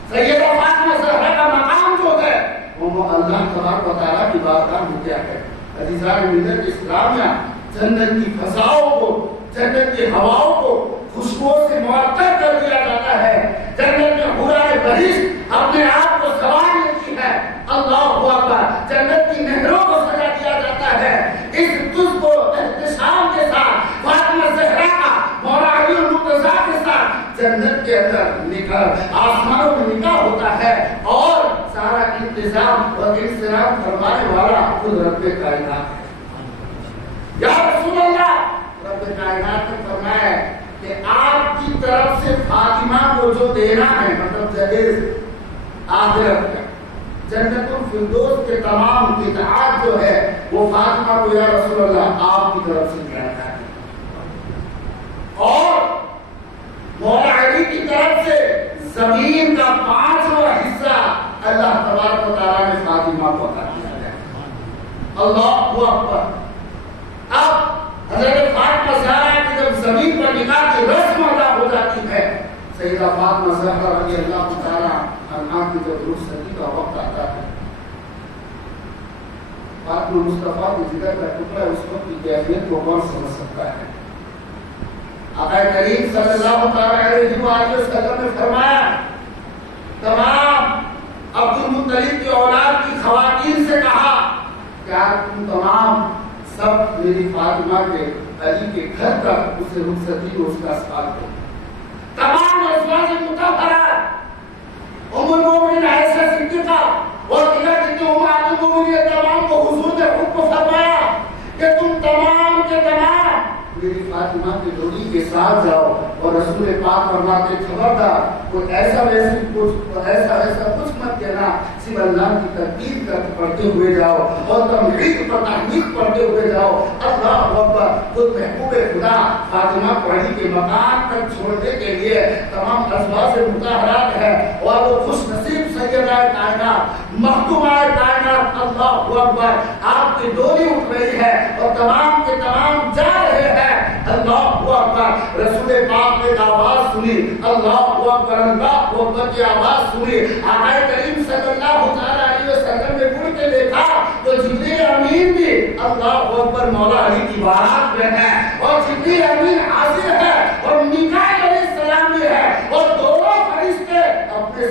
سیدہ فاطمہ زہرا کا مقام جو ہے وہ اللہ تبارک و تعالیٰ کی بارگاہ میں کیا ہے. عزیزان ملت اسلامیہ, جنت کی فضاؤں کو, جنت کی ہواؤں کو خوشبوؤں سے معطر کر دیا جاتا ہے. جنت میں حورائے بہشت اپنے آپ کو سوار لیتی ہے. اللہ اکبر. جنت کی نہروں کو سجا دیا جاتا ہے. اس تجھ کو احتشام کے ساتھ فاطمہ زہرا کا مولا علی المرتضیٰ کے ساتھ جنت کے اندر نکاح, آسمانوں میں نکاح ہوتا ہے. اور سارا انتظام اور انتظام فرمانے والا خود رب کائنات ہے. یا رسول اللہ, رب کائنات نے فرمایا کہ آپ کی طرف سے فاطمہ کو جو دینا ہے, مطلب جہیز آخرت کا, جنت الفردوس کے تمام قطعات جو ہے وہ فاطمہ کو یا رسول اللہ آپ کی طرف سے دیا جائے. اور مولا علی کی طرف سے زمین کا 5واں حصہ اللہ تبارک و تعالیٰ نے فاطمہ کو عطا کیا ہے. اللہ اکبر. اب حضرت فاطمہ زہرا کی جب زمین پر نکاح کی رسم ادا ہو جاتی ہے, سیدہ فاطمہ زہرا رضی اللہ تعالیٰ عنہا کی جب رخصتی کا وقت آتا ہے, فاطمہ مصطفیٰ کی جگر کا ٹکڑا اس وقت کی کیفیت کو کون سمجھ سکتا ہے. آقا کریم صلی اللہ علیہ وسلم نے فرمایا تمام عبد المطلب کی اولاد کی خواتین سے کہا کیا تم تمام سب میری فاطمہ کے علی کے گھر تک اسے رخصتی کو اس کا سوال دو. تمام ازواج مطہرات ام المؤمنین عائشہ صدیقہ اور دیگر المؤمنین تمام کو حضور نے حکم فرمایا کہ تم تمام کے تمام میری فاطمہ کی ڈولی کے ساتھ جاؤ. اور رسول پاک فرماتے خبردار کوئی ایسا ویسا کچھ مت کہنا, صرف اللہ کی تقدیر پڑھتے ہوئے جاؤ اور تمہید پر تحمید پڑھتے ہوئے جاؤ. اللہ اکبر. خود محبوب خدا فاطمہ کو علی کے مقام تک چھوڑنے کے لیے تمام ازواج مطہرات ہے اور وہ خوش نصیب سیدہ کائنات مخدومہ کائنات اللہ اکبر آپ کی ڈولی اٹھ رہی ہے اور تمام کے تمام جا رہے ہیں. اللہ اکبر. رسول پاک نے آواز سنی, اللہ اکبر اللہ اکبر کی آواز سنی. آقا کریم صلی اللہ علیہ وسلم نے مڑ کے دیکھا تو جبریل امین بھی اللہ اکبر مولا علی کی بارات میں ہے اور جبریل امین حاضر ہے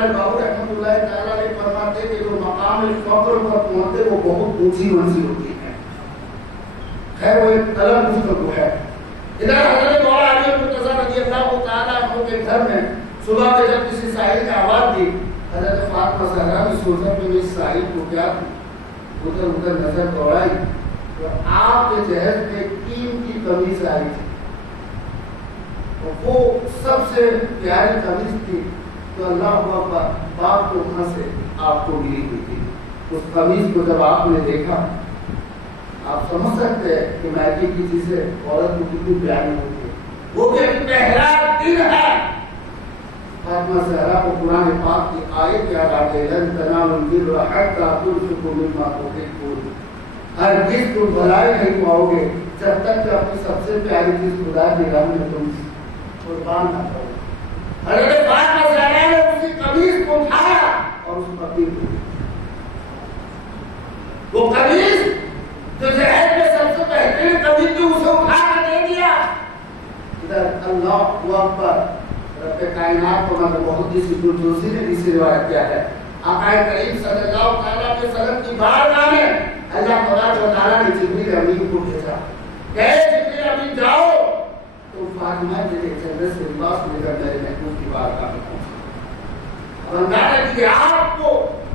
علامہ بہو رحمۃ اللہ تعالیٰ علیہ فرماتے کہ جو مقام فقر پر پہنچتے وہ بہت اونچی منزل ہوتی ہے. خیر وہ ایک الگ گفتگو ہے. ادھر حضرت مولا علی مرتضیٰ رضی اللہ تعالیٰ عنہ کے گھر میں صبح میں جب کسی سائل نے آواز دی, حضرت فاطمہ زہرا نے سوچا کہ اس سائل کو کیا تھی, ادھر نظر دوڑائی تو آپ کے جہیز میں قیمتی قمیص آئی تھی, وہ سب سے پیاری قمیص تھی. تو اللہ اکبر, باپ کو وہاں سے آپ کو ملی ہوئی تھی. اس قمیص کو جب آپ نے دیکھا, آپ سمجھ سکتے ہیں کہ میکی کی چیزیں عورت کو کتنی پیاری ہوتی ہے. وہ بھی پہلا دن ہے. فاطمہ زہرا کو قرآن پاک کی آیت یاد آ گئی, لن تنالوا البر حتى تنفقوا مما تحبون. ہرگز تم بھلائی نہیں پاؤ گے جب تک کہ اپنی سب سے پیاری چیز خدا کی راہ میں تم قربان نہ کرو. حضرت فاطمہ زہرا نے اسی قمیص کو اٹھایا اور اس پر تیر دی. وہ قمیص جو جہیز میں سب سے بہترین قمیص تھی اسے اٹھا کر دے دیا. ادھر اللہ اکبر, رب کائنات کو مگر بہت سی دوسری نے اسی روایت کیا ہے. آقا کریم صلی اللہ تعالیٰ علیہ وسلم کی بارگاہ میں اللہ تبارک و تعالیٰ نے جبریل امین کو بھیجا کہ جبریل امین جاؤ تو فاطمہ کے جنت سے لباس لے کر میرے محبوب کی بارگاہ میں پہنچا. اور اندازہ کیجیے آپ کو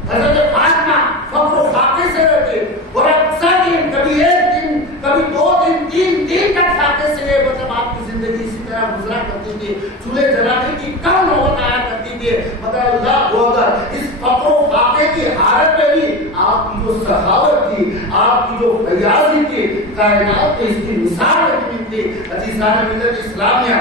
حضرت فاطمہ فقر و فاقے سے رہتے اور اکثر دن, کبھی ایک دن, کبھی 2 دن, 3 دن تک فاقے سے رہے. مطلب آپ کی زندگی اسی طرح گزرا کرتی تھی. چولہے جلانے کی کم نوبت آیا کرتی تھی. مگر اللہ کو اگر اس فقر و فاقے کی حالت میں بھی آپ کی جو سخاوت تھی, آپ کی جو فیاضی تھی, کائنات میں اس کی مثال نہیں ملتی. عزیزان ملت اسلامیہ,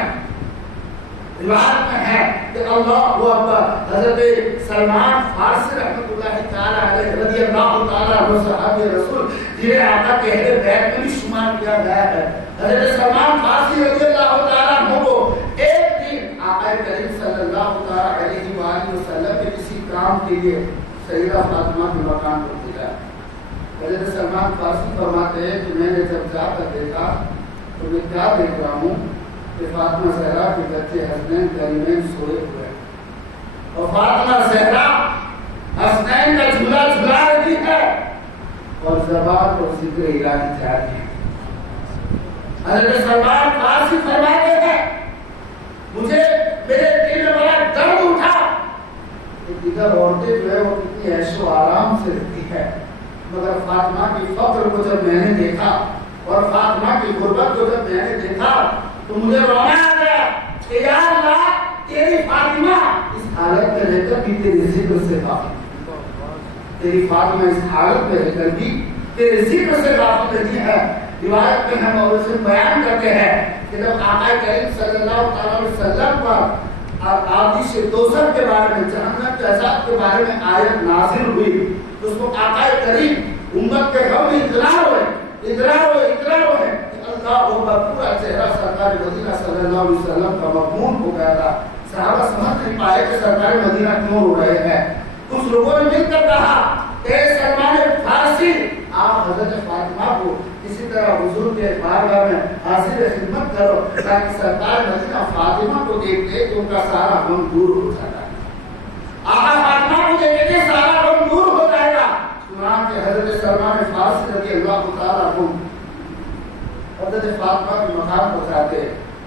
روایت میں ہے کہ اللہ اکبر, حضرت سلمان فارسی رحمۃ اللہ تعالیٰ علیہ رضی اللہ تعالیٰ عنہ صحابی رسول جنہیں آقا کے اہل بیت میں بھی شمار کیا گیا ہے, حضرت سلمان فارسی رضی اللہ تعالیٰ عنہ کو ایک دن آقا کریم صلی اللہ تعالیٰ علیہ وآلہ وسلم کے کسی کام کے لیے سیدہ فاطمہ کے مکان پر بھیجا. حضرت سلمان فارسی فرماتے ہیں کہ میں نے جب جا کر دیکھا تو میں کیا دیکھ رہا ہوں کہ فاطمہ زہرا کے بچے حسنین کریمین سوئے ہوئے اور فاطمہ زہرا حسنین کا جھولا جھلا رہی ہے اور زبان اور ذکر الہی جاری ہے. حضرت سلمان فارسی فرماتے ہیں مجھے میرے دل میں بڑا درد اٹھا کہ دیگر عورتیں جو ہے وہ کتنی عیش و آرام سے رہتی ہے, مگر فاطمہ کی فقر کو جب میں نے دیکھا اور فاطمہ کی غربت کو جب میں نے دیکھا تو مجھے رونا آ گیا کہ یا اللہ تیری فاطمہ اس حالت میں رہ کر بھی تیرے ذکر سے غافل, تیری فاطمہ اس حالت میں رہ کر بھی تیرے ذکر سے غافل رہی ہے. روایت میں ہم اور اسے بیان کرتے ہیں کہ جب آقا کریم صلی اللہ علیہ وسلم پر آتش دوزخ کے بارے میں, جہنم کے عذاب کے بارے میں آیت نازل ہوئی تو اس کو آقا کریم امت کے غم میں اقرار ہوئے اللہ پورا چہرہ سرکار مدینہ صلی اللہ علیہ وسلم کا مغموم ہو گیا تھا. صحابہ سمجھ نہیں پائے کہ سرکار مدینہ کیوں رو رہے ہیں. کچھ لوگوں نے مل کر کہا کہ سلمان فارسی آپ حضرت فاطمہ کو اسی طرح حضور کے بارگاہ میں حاضر خدمت کرو تاکہ سرکار مدینہ فاطمہ کو دیکھتے کہ ان کا سارا غم دور ہو جاتا ہے. آقا فاطمہ کو دیکھتے کہ سارا غم دور ہو جائے گا. چنانچہ حضرت سلمان فارسی رضی اللہ تعالیٰ عنہ حضرت فاطمہ کے مقام پر جاتے,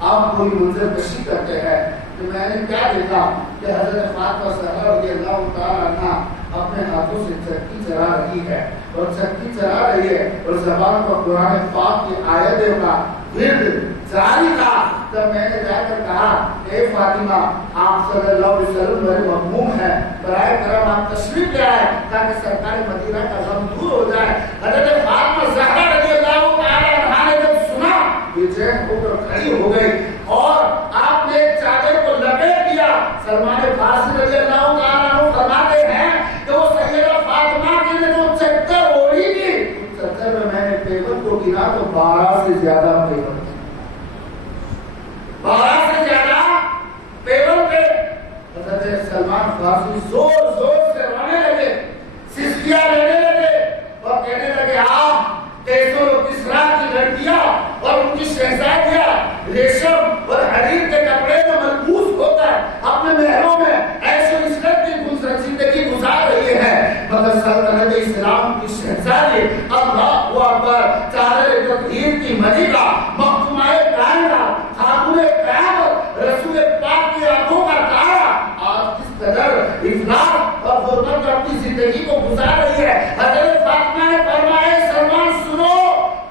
آپ کوئی منظر کشی کرتے ہیں کہ میں نے کیا دیکھا کہ حضرت فاطمہ زہرا رضی اللہ تعالیٰ عنہ اپنے ہاتھوں سے چکی چلا رہی ہے اور چکی چلا رہی ہے اور زبان پر قرآن پاک کی آیتوں کا ورد جاری تھا. تب میں نے جا کر کہا اے فاطمہ آپ صلی اللہ علیہ وسلم میرے مغموم ہیں, برائے کرم آپ تشریف لے آئے تاکہ سرکار مدینہ کا غم دور ہو جائے. حضرت فاطمہ زہرا رضی اللہ تعالیٰ عنہ نے جب سنا بے چین ہو کر کھڑی ہو گئی اور آپ نے چادر کو لپیٹ دیا. سلمان فارسی رضی اللہ تعالیٰ عنہ فرماتے ہیں کہ وہ سیدہ فاطمہ کے لیے جو چادر اوڑھی تھی اس چادر میں میں نے پیغام کو گنا تو 12 سے زیادہ پیغام 12 سے زیادہ پیغام پہ حضرت سلمان فارسی زور زور سے رونے لگے, سسکیاں لینے لگے اور کہنے لگے آپ کیسر و کسرا کی لڑکیاں اور ان کی شہزادیاں ریشم اور حریر کے کپڑے میں ملبوس ہو کر اپنے محلوں میں ایسے عشرت کی کی اللہ اکبر چادر تطہیر کی ملکہ مخدومہ کائنات خاتون قیامت رسول پاک کی آنکھوں کا تارا آج کس قدر افراد اور غربت میں اپنی زندگی کو گزار رہی ہے. حضرت فاطمہ نے فرمایا سلمان سنو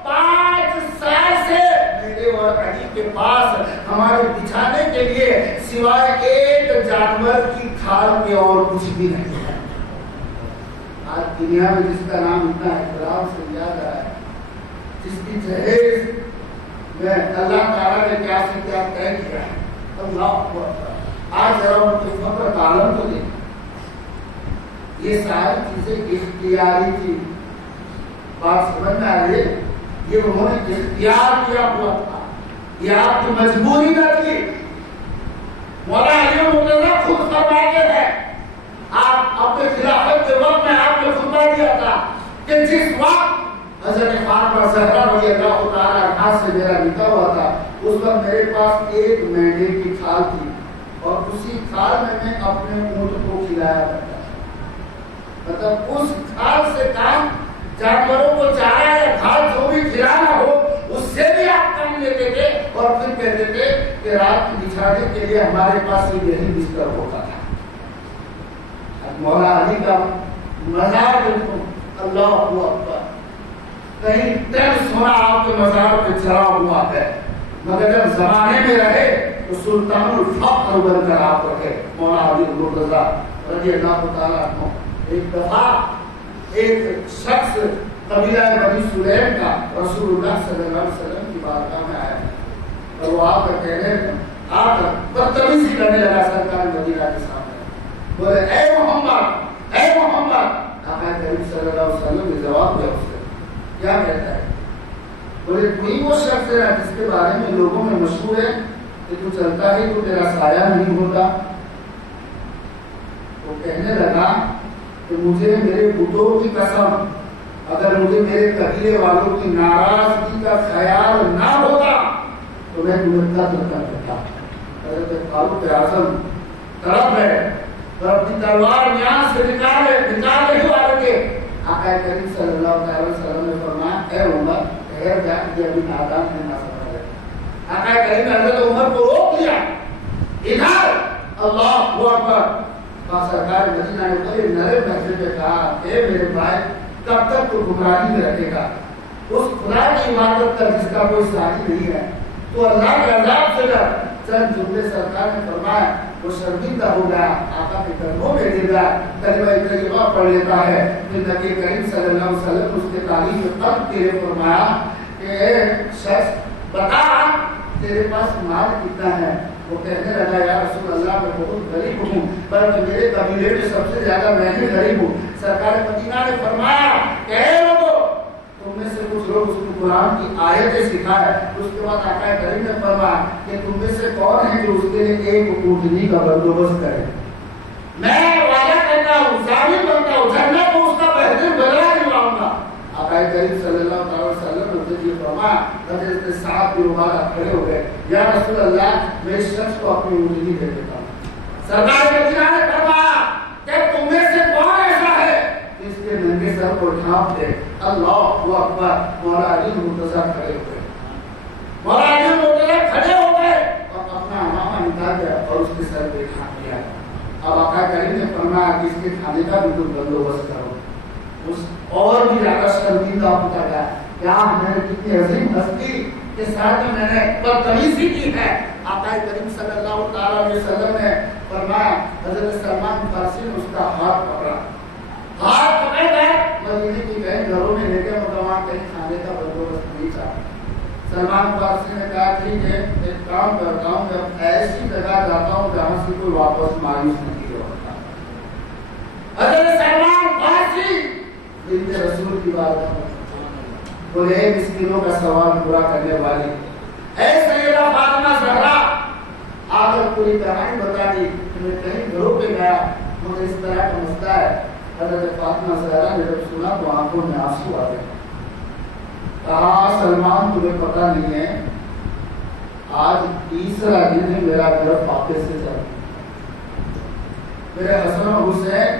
5 سال سے میرے اور علی کے پاس ہمارے بچھانے کے لیے سوائے ایک جانور کی کھال کے اور کچھ بھی نہیں ہے. آج دنیا میں جس کا نام اتنا احترام سے لیا جا رہا ہے, جس کی جہیز میں اللہ تعالیٰ نے کیا سے کیا طے کیا ہے, اللہ اکبر. آج ذرا ان کے فخر کا عالم کو دیکھیں. یہ ساری چیزیں اختیاری تھی. بات سمجھ میں آ رہی ہے؟ یہ انہوں نے اختیار کیا ہوا تھا, یہ آپ کی مجبوری نہ تھی. مولا علی مرتضیٰ خود فرماتے ہیں, آپ اپنے خلافت کے وقت میں آپ نے خطبہ دیا تھا کہ جس وقت حضرت فاطمہ زہرا رضی اللہ تعالیٰ عنہا سے میرا نکاح ہوا تھا اس وقت میرے پاس ایک مینڈے کی کھال تھی اور اسی کھال میں اپنے اونٹ کو کھلایا کرتا تھا. مطلب اس کھال سے کام جانوروں کو چارہ یا کھال جو بھی کھلانا ہو اس سے بھی آپ کام لیتے تھے اور پھر کہتے تھے کہ رات کی بچھانے کے لیے ہمارے پاس یہی بستر ہوتا تھا. مولا علی کا مزار بالکل اللہ اکبر, کہیں تن سونا آپ کے مزار پہ چڑھا ہوا ہے, مگر جب زمانے میں رہے تو سلطان الفقر بن کر آپ رکھے مولا علی مرتضیٰ رضی اللہ تعالیٰ عنہ. ایک دفعہ ایک شخص قبیلہ بنی سلیم کا رسول اللہ صلی اللہ علیہ وسلم کی بارگاہ میں آیا اور وہ آپ کا کہنے آپ بدتمیزی کرنے لگا سرکار مدینہ کے سامنے. بولے اے محمد, اے محمد. آقا کریم صلی اللہ علیہ وسلم نے جواب دیا اس سے, کیا کہتا ہے؟ بولے کوئی وہ شخص ہے جس کے بارے میں لوگوں میں مشہور ہے کہ تو چلتا ہے تو تیرا سایہ نہیں ہوتا. وہ کہنے لگا کہ مجھے میرے بتوں کی قسم اگر مجھے میرے قبیلے والوں کی ناراضگی کا خیال نہ ہوتا تو میں تمہیں قتل کر دیتا. حضرت فاروق اعظم طرف ہے اور اپنی تلوار یہاں سے نکال رہے والے کے. آقا کریم صلی اللہ علیہ وسلم نے فرمایا اے عمر ٹھہر جا, یہ ابھی نادان ہے, نہ سمجھ رہے. آقا کریم نے حضرت عمر کو روک دیا. ادھر اللہ اکبر. سرکار مدینہ نے بڑے نرم لہجے میں کہا اے میرے بھائی کب تک تو گمراہی میں رہے گا؟ اس خدا کی عبادت کر جس کا کوئی ساتھی نہیں ہے. تو اللہ کے عذاب سے ڈر. چند جملے سرکار نے فرمایا, وہ شرمندہ ہو گیا, آقا کے قدموں میں گر گیا, کلمہ طیبہ پڑھ لیتا ہے. پھر نبی کریم صلی اللہ علیہ وسلم اس کے تعلیم میں قلب کے لیے فرمایا کہ اے شخص بتا تیرے پاس مال کتنا ہے؟ وہ کہنے لگا یا رسول اللہ میں بہت غریب ہوں, بلکہ میرے قبیلے میں سب سے زیادہ میں ہی غریب ہوں. سرکار مدینہ نے فرمایا کہ اے لوگوں تم میں سے کچھ لوگ اس کو قرآن کی آیتیں سکھائے. اس کے بعد آقا کریم نے فرمایا کہ تم میں سے کون ہے جو اس کے لیے ایک اونٹنی کا بندوبست کرے؟ میں وعدہ کرتا ہوں ثابت بنتا ہوں جنت کو اس کا بہترین بدلہ دلواؤں گا. آقا کریم صلی اللہ علیہ وسلم نے یہ فرمایا. حضرت صاحب بھی مبارک کھڑے ہو گئے, یا رسول اللہ میں اس شخص کو اپنی اونٹنی دے دیتا ہوں. سرکار مدینہ نے فرمایا کہ تم میں سے کون ایسا ہے اس کے ننگے سر کو ڈھانپ دے. اللہ اکبر. مولا علی مرتضیٰ کھڑے ہو گئے. مولا علی مرتضیٰ کھڑے ہو گئے اور اپنا امامہ نکال دیا اور اس کے سر پہ ڈھانپ دیا. اب آقا کریم نے فرمایا کہ اس کے کھانے کا بھی کچھ بندوبست کرو. اس اور بھی زیادہ شرمندہ ہوتا گیا. کیا میں نے کتنی عظیم ہستی کے ساتھ میں نے بدتمیزی کی ہے. آقا کریم صلی اللہ تعالیٰ علیہ وسلم نے فرمایا, حضرت سلمان فارسی نے اس کا ہاتھ پکڑا, ہاتھ پکڑ گئے مدینے کی کئی گھروں میں لے کے وہاں کہیں کھانے کا بندوبست نہیں تھا. سلمان فارسی نے کہا ٹھیک ہے ایک کام کرتا ہوں, جب ایسی جگہ جاتا ہوں جہاں سے کوئی واپس مایوس نہیں ہوتا. حضرت سلمان فارسی بنت رسول کی بات ہے, بولے مسکینوں کا سوال پورا کرنے والی اے سیدہ فاطمہ زہرا, آگر پوری کہانی بتا دی کہ میں کہیں گھروں پہ گیا مجھے اس طرح کا مسئلہ ہے. حضرت فاطمہ زہرا نے جب سنا تو آنکھوں میں آنسو آ گئے. کہا سلمان تمہیں پتہ نہیں ہے آج تیسرا دن ہے میرا گھر فاقے سے چل. میرے حسن و حسین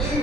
3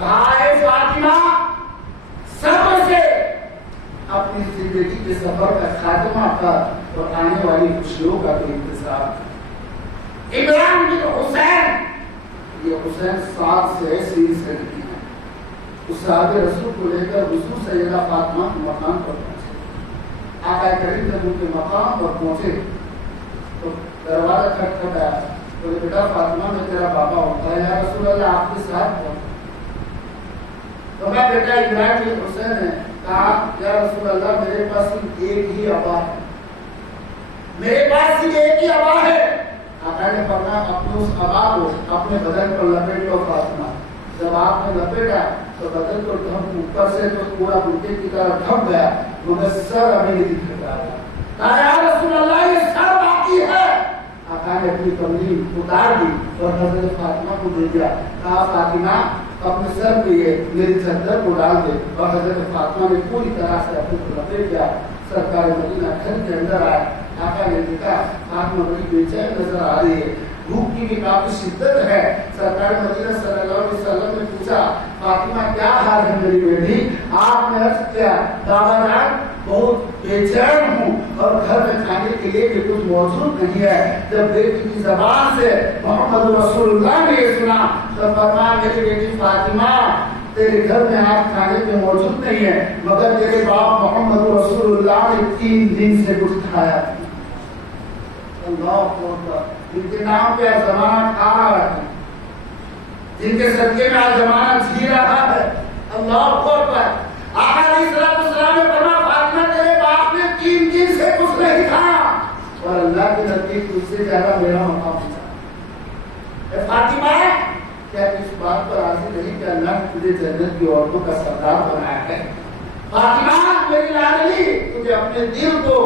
کہا ہے فاطمہ صبر سے اپنی زندگی کے سفر کا خاتمہ کر اور آنے والی خوشیوں کا بھی انتظار کر۔ عمران بن حسین، یہ حسین 7 سے سیر سے نہیں ہے، اس صحابہ رسول کو لے کر حضور سیدہ فاطمہ کے مقام پر پہنچے۔ آقا کریم جب ان کے مقام پر پہنچے تو دروازہ کھٹکھٹایا، بولے بیٹا فاطمہ میں تیرا بابا ہوتا ہے، یا رسول اللہ آپ کے ساتھ کون؟ تو میں بیٹا عمران بن حسین نے کہا یا رسول اللہ میرے پاس صرف ایک ہی ابا ہے، میرے پاس صرف ایک ہی ابا ہے۔ آقا نے فرمایا اپنے اس ابا کو اپنے بدن پر لپیٹ لو فاطمہ۔ جب آپ نے لپیٹا تو بدن کو ڈھک اوپر سے تو پورا بوٹے کی طرح ڈھک گیا، مگر سر ابھی نہیں دکھ رہا ہے۔ کہا یا رسول اللہ یہ سر باقی ہے۔ آقا نے اپنی کملی اتار دی اور حضرت فاطمہ کو دے دیا، کہا فاطمہ اپنے سر پہ یہ میری چادر کو ڈال دے، اور حضرت فاطمہ نے پوری طرح سے اپنے کو لپیٹ دیا۔ سرکار مدینہ گھر کے اندر آئے، آقا نے دیکھا فاطمہ بڑی بے چین نظر آ رہی ہے، بھوک کی بھی کافی شدت ہے۔ سرکار مدینہ صلی اللہ علیہ وسلم نے پوچھا فاطمہ کیا حال ہے میری بیٹی؟ آپ نے عرض کیا بابا جان بہت بے چین ہوں اور گھر میں کھانے کے لیے بھی کچھ موجود نہیں ہے۔ جب بیٹی کی زبان سے محمد رسول اللہ نے یہ سنا تو فرمایا میری بیٹی فاطمہ تیرے گھر میں آج کھانے میں موجود نہیں ہے، مگر تیرے باپ محمد رسول اللہ نے 3 دن سے کچھ کھایا نہیں۔ اللہ اکبر، جن کے نام پہ آج زمانہ کھا رہا ہے، جن کے صدقے میں آج زمانہ جی رہا ہے، اللہ اکبر۔ آقا علیہ السلام نے فرمایا فاطمہ تیرے باپ نے 3 دن سے کچھ نہیں کھایا، اور اللہ کے نزدیک تجھ سے زیادہ میرا مقام پہنچا۔ اے فاطمہ کیا اس بات پر راضی نہیں کہ اللہ نے تجھے جنت کی عورتوں کا سردار بنایا ہے؟ فاطمہ میری لاڈلی تجھے اپنے دل کو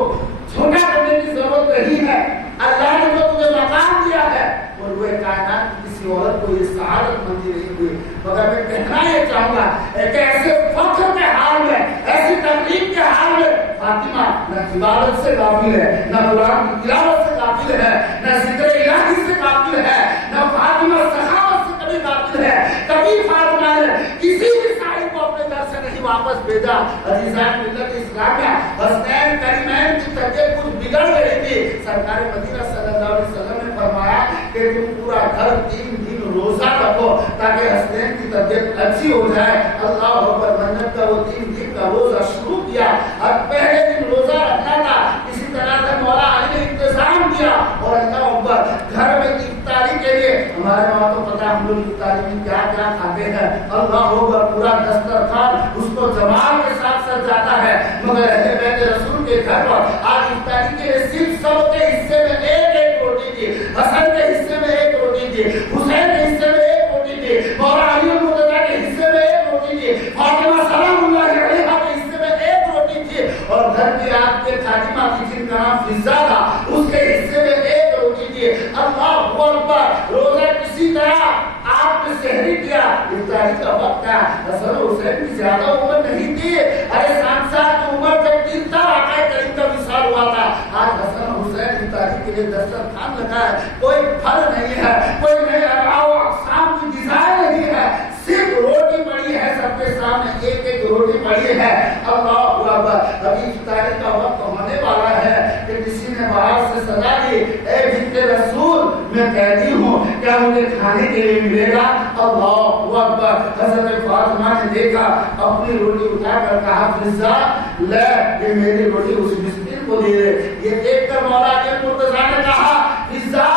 چھوٹا کرنے کی ضرورت نہیں ہے، اللہ نے جو تجھے مقام دیا ہے اور وہ کائنات کی کسی عورت کو یہ سعادت مندی نہیں ہوئی۔ مگر میں کہنا یہ چاہوں گا کہ ایسے فخر کے حال میں، ایسی تکلیف کے حال میں فاطمہ نہ عبادت سے قابل ہے، نہ قرآن کی تلاوت سے قابل ہے، نہ ذکر الہی سے قابل ہے، نہ فاطمہ سخاوت سے کبھی قابل ہے۔ کبھی فاطمہ نے کسی بھی سائل کو اپنے گھر سے نہیں واپس بھیجا۔ عزیزان ملت اسلامیہ، حسنین کریمین کی طبیعت کچھ بگڑ گئی تھی، سرکار مدینہ صلی اللہ علیہ وسلم نے فرمایا کہ تم پورا گھر 3 دن روزہ رکھو تاکہ حسنین کی طبیعت اچھی ہو جائے۔ اللہ اکبر، منت کا وہ 3 دن کا روزہ شروع کیا، اور پہلے دن روزہ رکھنا تھا، اسی طرح سے مولا علی نے انتظام کیا، اور اللہ اکبر گھر میں افطاری کے لیے ہمارے وہاں تو پتہ ہم لوگ افطاری میں کیا کیا کھاتے ہیں، اللہ اکبر پورا دسترخوان اس کو جمال کے ساتھ سجاتا ہے، مگر اہل بیت رسول کے گھر پر آج افطاری کے لیے صرف سب کے حصے میں ایک روٹی تھی، حسن کے حصے میں 1 روٹی تھی، حسین کے حصے میں 1 روٹی تھی، مولا علی المرتضیٰ کے حصے میں 1 روٹی تھی، فاطمہ سلام اللہ علیہا کے حصے میں 1 روٹی تھی، اور گھر کی آپ کے خادمہ کی جن کا نام فضا تھا اس کے حصے میں 1 روٹی تھی۔ اللہ اکبر، روزہ کسی طرح آپ نے سحری کیا، افطاری کا وقت ہے۔ حسن حسین کی زیادہ عمر نہیں تھی، ارے 7 سال کی عمر جب دن تھا آقا کریم کا وصال ہوا تھا۔ آج حسن حسین افطاری کے لیے دسترخوان لگا ہے، کوئی پھل نہیں ہے، کوئی نئے انواع و اقسام کی غذائیں نہیں ہے، صرف روٹی پڑی ہے، سب کے سامنے 1 روٹی پڑی ہے۔ اللہ اکبر، ابھی افطاری کا وقت ہونے والا ہے کہ کسی نے باہر سے صدا دی، اے بنت رسول میں قیدی ہوں، کیا مجھے کھانے کے لیے ملے گا؟ اللہ اکبر، حضرت فاطمہ نے دیکھا، اپنی روٹی اٹھا کر کہا فضا لے یہ میری روٹی اس مسکین کو دے دے۔ یہ دیکھ کر مولا علی المرتضیٰ نے کہا فضا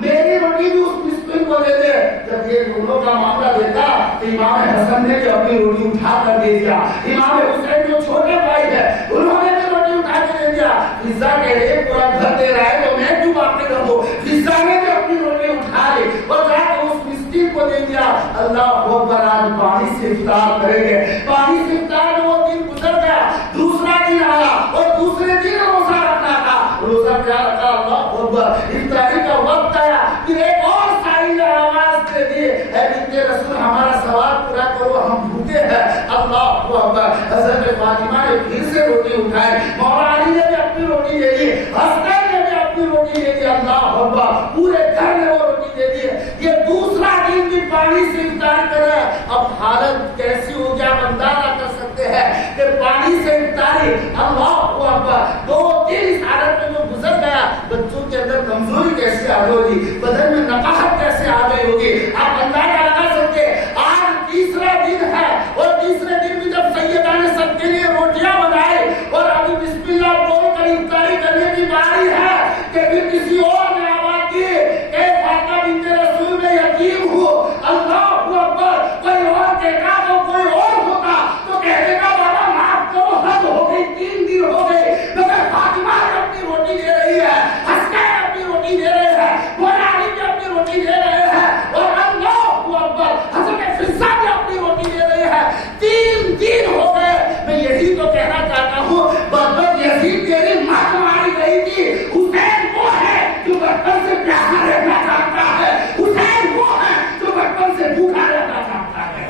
میری روٹی بھی اس مسکین کو دے دے۔ جب یہ دونوں کا معاملہ دیکھا تو امام حسن نے بھی اپنی روٹی اٹھا کر دے دیا، امام حسین جو چھوٹے بھائی ہے انہوں نے بھی روٹی اٹھا کے دے دیا۔ فضا کہہ رہے پورا گھر دے رہا ہے تو میں کیوں باقی رہوں؟ فضا نے بھی اپنی روٹی اٹھا لی اور جا کے اس مسکین کو دے دیا۔ اللہ اکبر، آج پانی سے افطار کریں گے، پانی سے افطار میں وہ دن گزر گیا، دوسرا دن آیا اور دوسرے دن روزہ رکھنا تھا، روزہ کیا رکھا؟ اللہ اکبر، افطاری کا وقت آیا، پھر ایک اور سائل نے آواز دے دی، اے بنت رسول ہمارا سوال پورا کرو، ہم بھوکے ہیں۔ اللہ اکبر، حضرت فاطمہ نے پھر سے روٹی اٹھائی، مولا علی نے بھی اپنی روٹی دے دی، حسن نے بھی اپنی روٹی دے دی، اللہ اکبر پورے گھر نے وہ روٹی دے دی۔ یہ دوسرا دن بھی پانی سے افطار کر رہا ہے، اب حالت کیسی ہو گیا آپ اندازہ کر سکتے ہیں کہ پانی سے افطاری اللہ اکبر 2-3 اس حالت میں جو گزر گیا بچوں کے اندر کمزوری کیسے آ گئی ہوگی بدن میں نقاہت کیسے آ گئی ہوگی آپ اندازہ لگا سکتے آج تیسرا دن ہے اور تیسرے دن بھی جب سیدہ نے سب کے لیے روٹیاں بنائی اور ابھی بسم اللہ بول کر افطاری کرنے کی باری ہے کہ پھر کسی اور نے آواز دی کہ فاطمہ بنت رسول میں یتیم ہو اللہ اکبر کوئی اور کہتا تو کوئی اور ہوتا تو کہنے کا بابا معاف کرو حد ہو گئی 3 دن ہو گئے مگر فاطمہ نے اپنی روٹی دے رہی ہے حسنین اپنی روٹی دے رہے ہیں مولا علی بھی اپنی روٹی دے رہے ہیں اور اللہ اکبر حضرت فضہ بھی اپنی روٹی دے رہے ہیں 3 دن ہو گئے میں یہی تو کہنا چاہتا ہوں بدبخت یزید تیری ماں ماری گئی تھی حسین وہ ہے جو بچپن سے پیاسا رہنا چاہتا ہے حسین وہ ہے جو بچپن سے بھوکا رہنا چاہتا ہے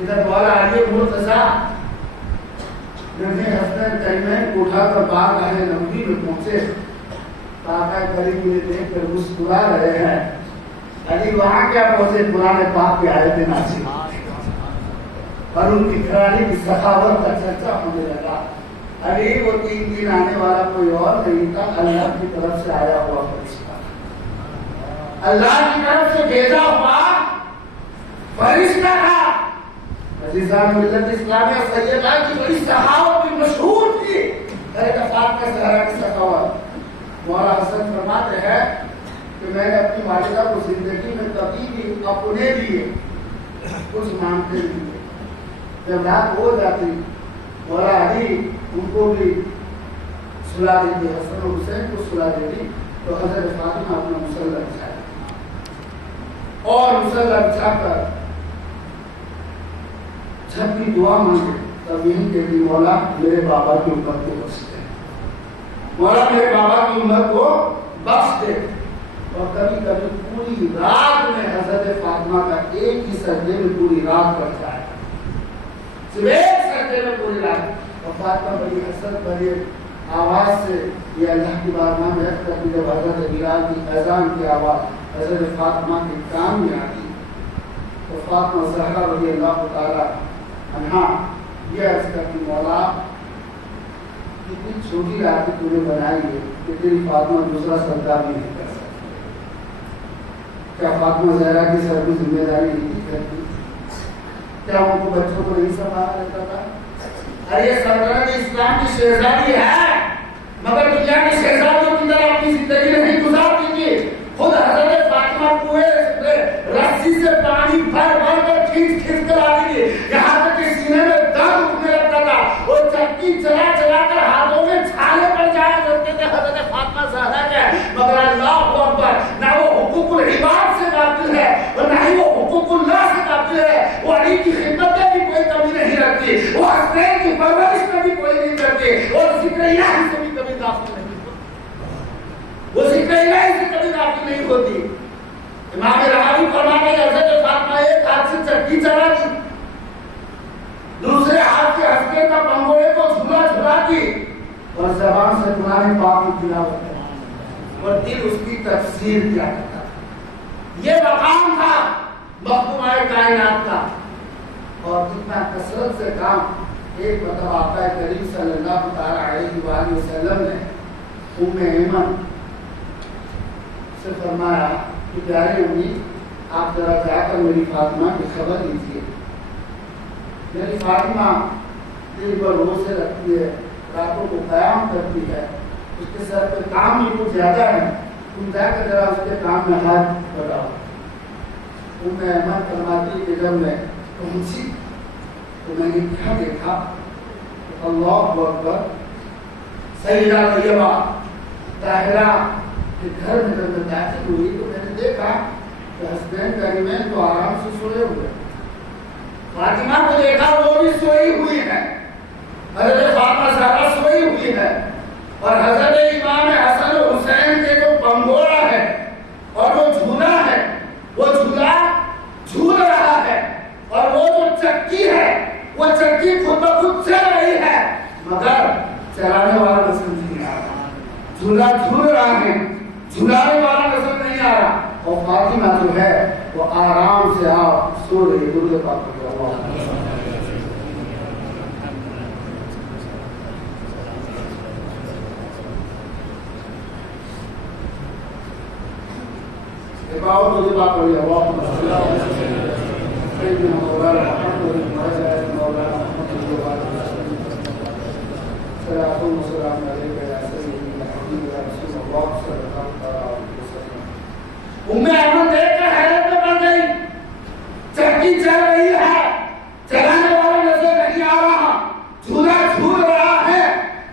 ادھر مولا علی مرتضیٰ جب حسنین کریمین کو اٹھا کر بارگاہ نبوی میں پہنچے آقا کریم نے دیکھ کر مسکرا رہے ہیں علی وہاں کیا پہنچے قرآن پاک کی آیتیں نازل اور ان کی گھرانے کی سخاوت کا چرچا ہونے لگا علی وہ 3 دن آنے والا کوئی اور نہیں تھا اللہ کی طرف سے آیا ہوا فرشتہ اللہ کی طرف سے بھیجا ہوا فرشتہ تھا عزیزان ملت اسلامیہ سیدہ کی بڑی سخاوت بھی مشہور تھی فاطمہ زہرا کی سخاوت مولا حسن فرماتے ہیں کہ میں نے اپنی والدہ کو زندگی میں کبھی بھی اپنے لیے کچھ مانگتے نہیں جب رات ہو جاتی مولا علی ان کو بھی سلا دیتی حسن اور حسین کو سلا دیتی تو حضرت فاطمہ اپنا مسلح بچھایا اور مسلح بچھا کر جب بھی دعا مانگے تب یہی کہتی مولا میرے بابا کی امت کو بخش دے مولا میرے بابا کی امت کو بخش دے اور کبھی کبھی پوری رات میں حضرت فاطمہ کا ایک ہی سجدے میں پوری رات کٹ جائے صرف ایک سجدے میں پوری رات اور فاطمہ بڑی حسرت بڑی آواز سے یہ اللہ کی بارگاہ میں رکھ کر جب حضرت بلال کی اذان کی آواز حضرت فاطمہ کے کان میں آتی تو فاطمہ زہرا رضی اللہ تعالی عنہا یہ عرض کرتی مولا کتنی چھوٹی رات تو نے بنائی ہے کہ تیری فاطمہ دوسرا سجدہ بھی نہیں کر سکتی کیا فاطمہ زہرا کی سر کی ذمہ داری نہیں کرتی کیا ان کو بچوں کو نہیں سنبھالا رہتا تھا ارے سلطنت اسلام کی شہزادی ہے مگر دنیا کی شہزادیوں کی طرح اپنی زندگی نہیں گزارتی تھی خود حضرت فاطمہ کنویں رسی سے پانی بھر بھر کر کھینچ کھینچ کر آتی تھی یہاں تک کہ سینے میں درد اٹھنے لگتا تھا اور چکی چلا چلا کر ہاتھوں میں چھالے پڑ جایا کرتے تھے حضرت فاطمہ زہرا کے مگر اللہ اکبر نہ وہ حقوق العباد سے قابل ہے اور نہ ہی وہ حقوق اللہ سے قابل ہے وہ علی کی خدمت میں بھی کوئی کمی نہیں رکھتی وہ حسنین کی پرورش میں بھی کوئی نہیں کرتی اور ذکر الہی سے بھی کبھی غافل نہیں وہ ذکر الہی سے کبھی غافل نہیں ہوتی امام رحاوی فرماتے ہیں حضرت فاطمہ ایک ہاتھ سے چکی چلا دی دوسرے ہاتھ سے حسنین کا پنگوڑے کو جھولا جھولاتی اور زبان سے قرآن پاک کی تلاوت کرتی اور دل اس کی تفسیر کیا کرتا یہ مقام تھا مخدومہ کائنات کا اور کتنا کثرت سے کام ایک مرتبہ آقا کریم صلی اللہ تعالی علیہ وآلہ وسلم نے ام ایمن سے فرمایا کہ پیارے امی آپ ذرا جا کر میری فاطمہ کی خبر لیجیے میری فاطمہ دل پر روزے رکھتی ہے راتوں کو قیام کرتی ہے اس کے سر پہ کام بھی کچھ زیادہ ہے تم جا کر ذرا اس کے کام میں ہاتھ بڑھاؤ ام ایمن فرماتی کہ جب میں پہنچی تو میں نے کیا دیکھا اللہ اکبر سیدہ طیبہ طاہرہ کہ گھر میں جب میں داخل ہوئی تو میں نے دیکھا کہ حسنین کریمین تو آرام سے سوئے ہوئے فاطمہ کو دیکھا وہ بھی سوئی ہوئی ہے حضرت فاطمہ زہرا سوئی ہوئی ہے اور حضرت امام حسن و حسین کے جو پنگوڑا ہے اور وہ جھولا ہے وہ جھولا جھول رہا ہے اور وہ جو چکی ہے وہ چکی خود بخود چل رہی ہے مگر چلانے والا نظر نہیں آ رہا جھولا جھول رہا ہے جھلانے والا نظر نہیں آ رہا اور فاطمہ جو ہے وہ آرام سے آپ سو رہے درود پاک پڑھیے اللہ باؤ درود پاک پڑھیے اللہ سیدنا مولانا محمد مولانا محمد صلاۃ و سلام علیک یا سیدی یا حبیب یا رسول اللہ صلی اللہ علیہ وسلم۔ ام ایمن دیکھ کر حیرت میں پڑ گئی، چکی چل رہی ہے، چلانے والا نظر نہیں آ رہا، جھولا جھول رہا ہے،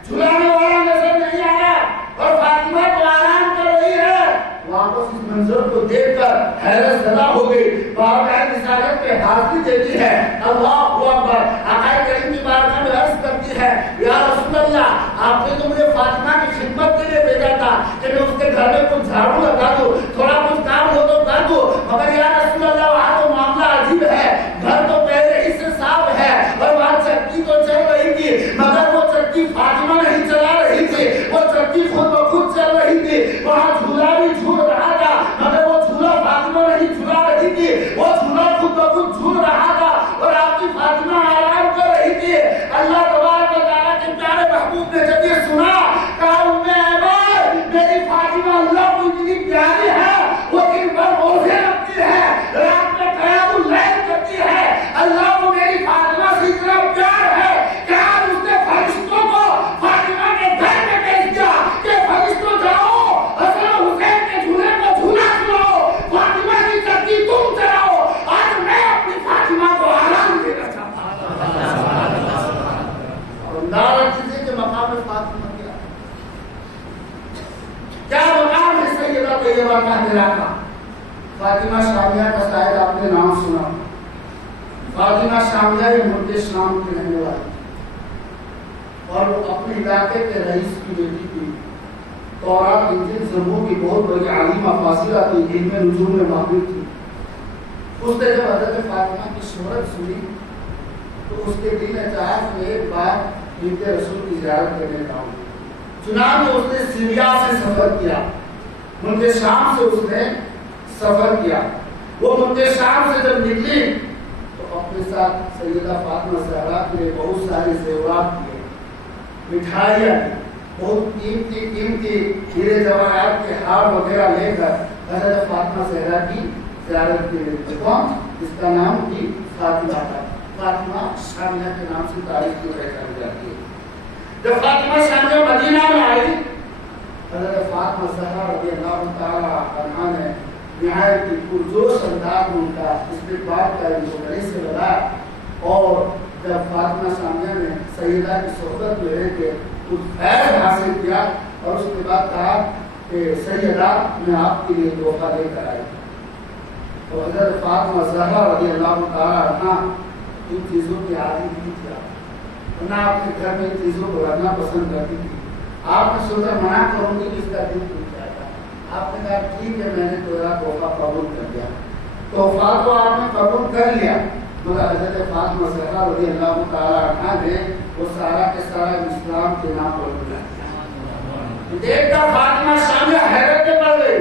جھلانے والا نظر نہیں آ رہا، اور فاطمہ کو آرام کر رہی ہے۔ واپس اس منظر کو دیکھ کر حیرت زدہ ہو گئی، بارگاہ رسالت پہ حاضری دیتی ہے، اللہ اکبر، آقا کریم کی بارگاہ میں عرض کرتی ہے، یا رسول اللہ آپ نے تو مجھے فاطمہ کی خدمت کے لیے بھیجا تھا کہ میں اس کے گھر میں کچھ جھاڑو لگا دوں، تھوڑا کچھ کام ہو تو کر دوں، مگر یا رسول اللہ وہاں تو معاملہ عجیب ہے، گھر تو پہلے ہی سے صاف ہے اور وہاں چکی تو چل رہی تھی، مگر وہ چکی فاطمہ نہیں چلا رہی تھی، وہ چکی خود بخود چل رہی تھی، وہاں جھولا بھی جھول رہا تھا مگر وہ جھولا فاطمہ نہیں جھلا رہی تھی، وہ جھولا خود بخود جھول رہا تھا اور آپ کی فاطمہ آرام کر رہی تھی۔ اللہ تبارک و تعالیٰ کے پیارے محبوب نے جب یہ سنا کہا ام ایمن میری فاطمہ اللہ کو اتنی پیاری ہے، وہ دن بھر روزے رکھتی ہے، رات میں قیام اللیل کرتی ہے، اللہ کو میری فاطمہ سے اتنا پیار ہے کہ آج اس نے فرشتوں کو فاطمہ کے گھر میں بھیج دیا کہ فرشتوں جاؤ حسن و حسین کے جھولے کو جھولا جھلاؤ، فاطمہ کی چکی تم چلاؤ، آج میں اپنی فاطمہ کو آرام دینا چاہتا ہوں۔ اور اندازہ کیجیے کہ مقام فاطمہ کیا مقام ہے سیدہ طیبہ طاہرہ کا۔ فاطمہ شامیہ کا شاید آپ نے نام سنا، فاطمہ شامیہ یہ ملک شام کی رہنے والی اور وہ اپنے علاقے کے رئیس کی بیٹی تھی، تورات انجیل زبور کی بہت بڑی عالمہ فاضلہ تھی، علم نجوم میں ماہر تھی۔ اس نے جب حضرت فاطمہ کی شہرت سنی تو اس کے دل نے چاہا کہ ایک بار بیت رسول کی زیارت کرنے جاؤں، چنانچہ اس نے سیریا سے سفر کیا، ملک شام سے اس نے سفر کیا۔ وہ ملک شام سے جب نکلی تو اپنے ساتھ سیدہ فاطمہ زہرا کے لیے بہت سارے زیورات دیے، مٹھائیاں، بہت قیمتی قیمتی ہیرے جواہرات کے ہار وغیرہ لے کر حضرت فاطمہ زہرا کی زیارت کے لیے، کون اس کا نام تھی فاطمہ کا، فاطمہ شامیہ کے نام سے تاریخ کی پہچانی جاتی ہے۔ جب فاطمہ شامیہ مدینہ میں آئی، حضرت فاطمہ زہرا رضی اللہ تعالی عنہا نے نہایت ہی پرجوش انداز میں ان کا استقبال کیا، ان کو گلے سے لگایا، اور جب فاطمہ شامیہ نے سیدہ کی صحبت میں رہ کے کچھ فیض حاصل کیا اور اس کے بعد کہا کہ سیدہ میں آپ کے لیے تحفہ لے کر آئی، اور حضرت فاطمہ زہرا رضی اللہ تعالی عنہا ان چیزوں کی عادی نہیں تھی، نہ اپنے گھر میں ان چیزوں کو رکھنا پسند کرتی تھی۔ آپ نے سوچا منع کروں گی کہ اس کا دل ٹوٹ جائے گا، آپ نے کہا ٹھیک ہے میں نے تیرا تحفہ قبول کر لیا، تحفہ تو آپ نے قبول کر لیا، مگر حضرت فاطمہ زہرا رضی اللہ تعالی عنہا نے وہ سارا کے سارا اسلام کے نام پر بلایا۔ دیکھ کر فاطمہ شامیہ حیرت میں پڑ گئی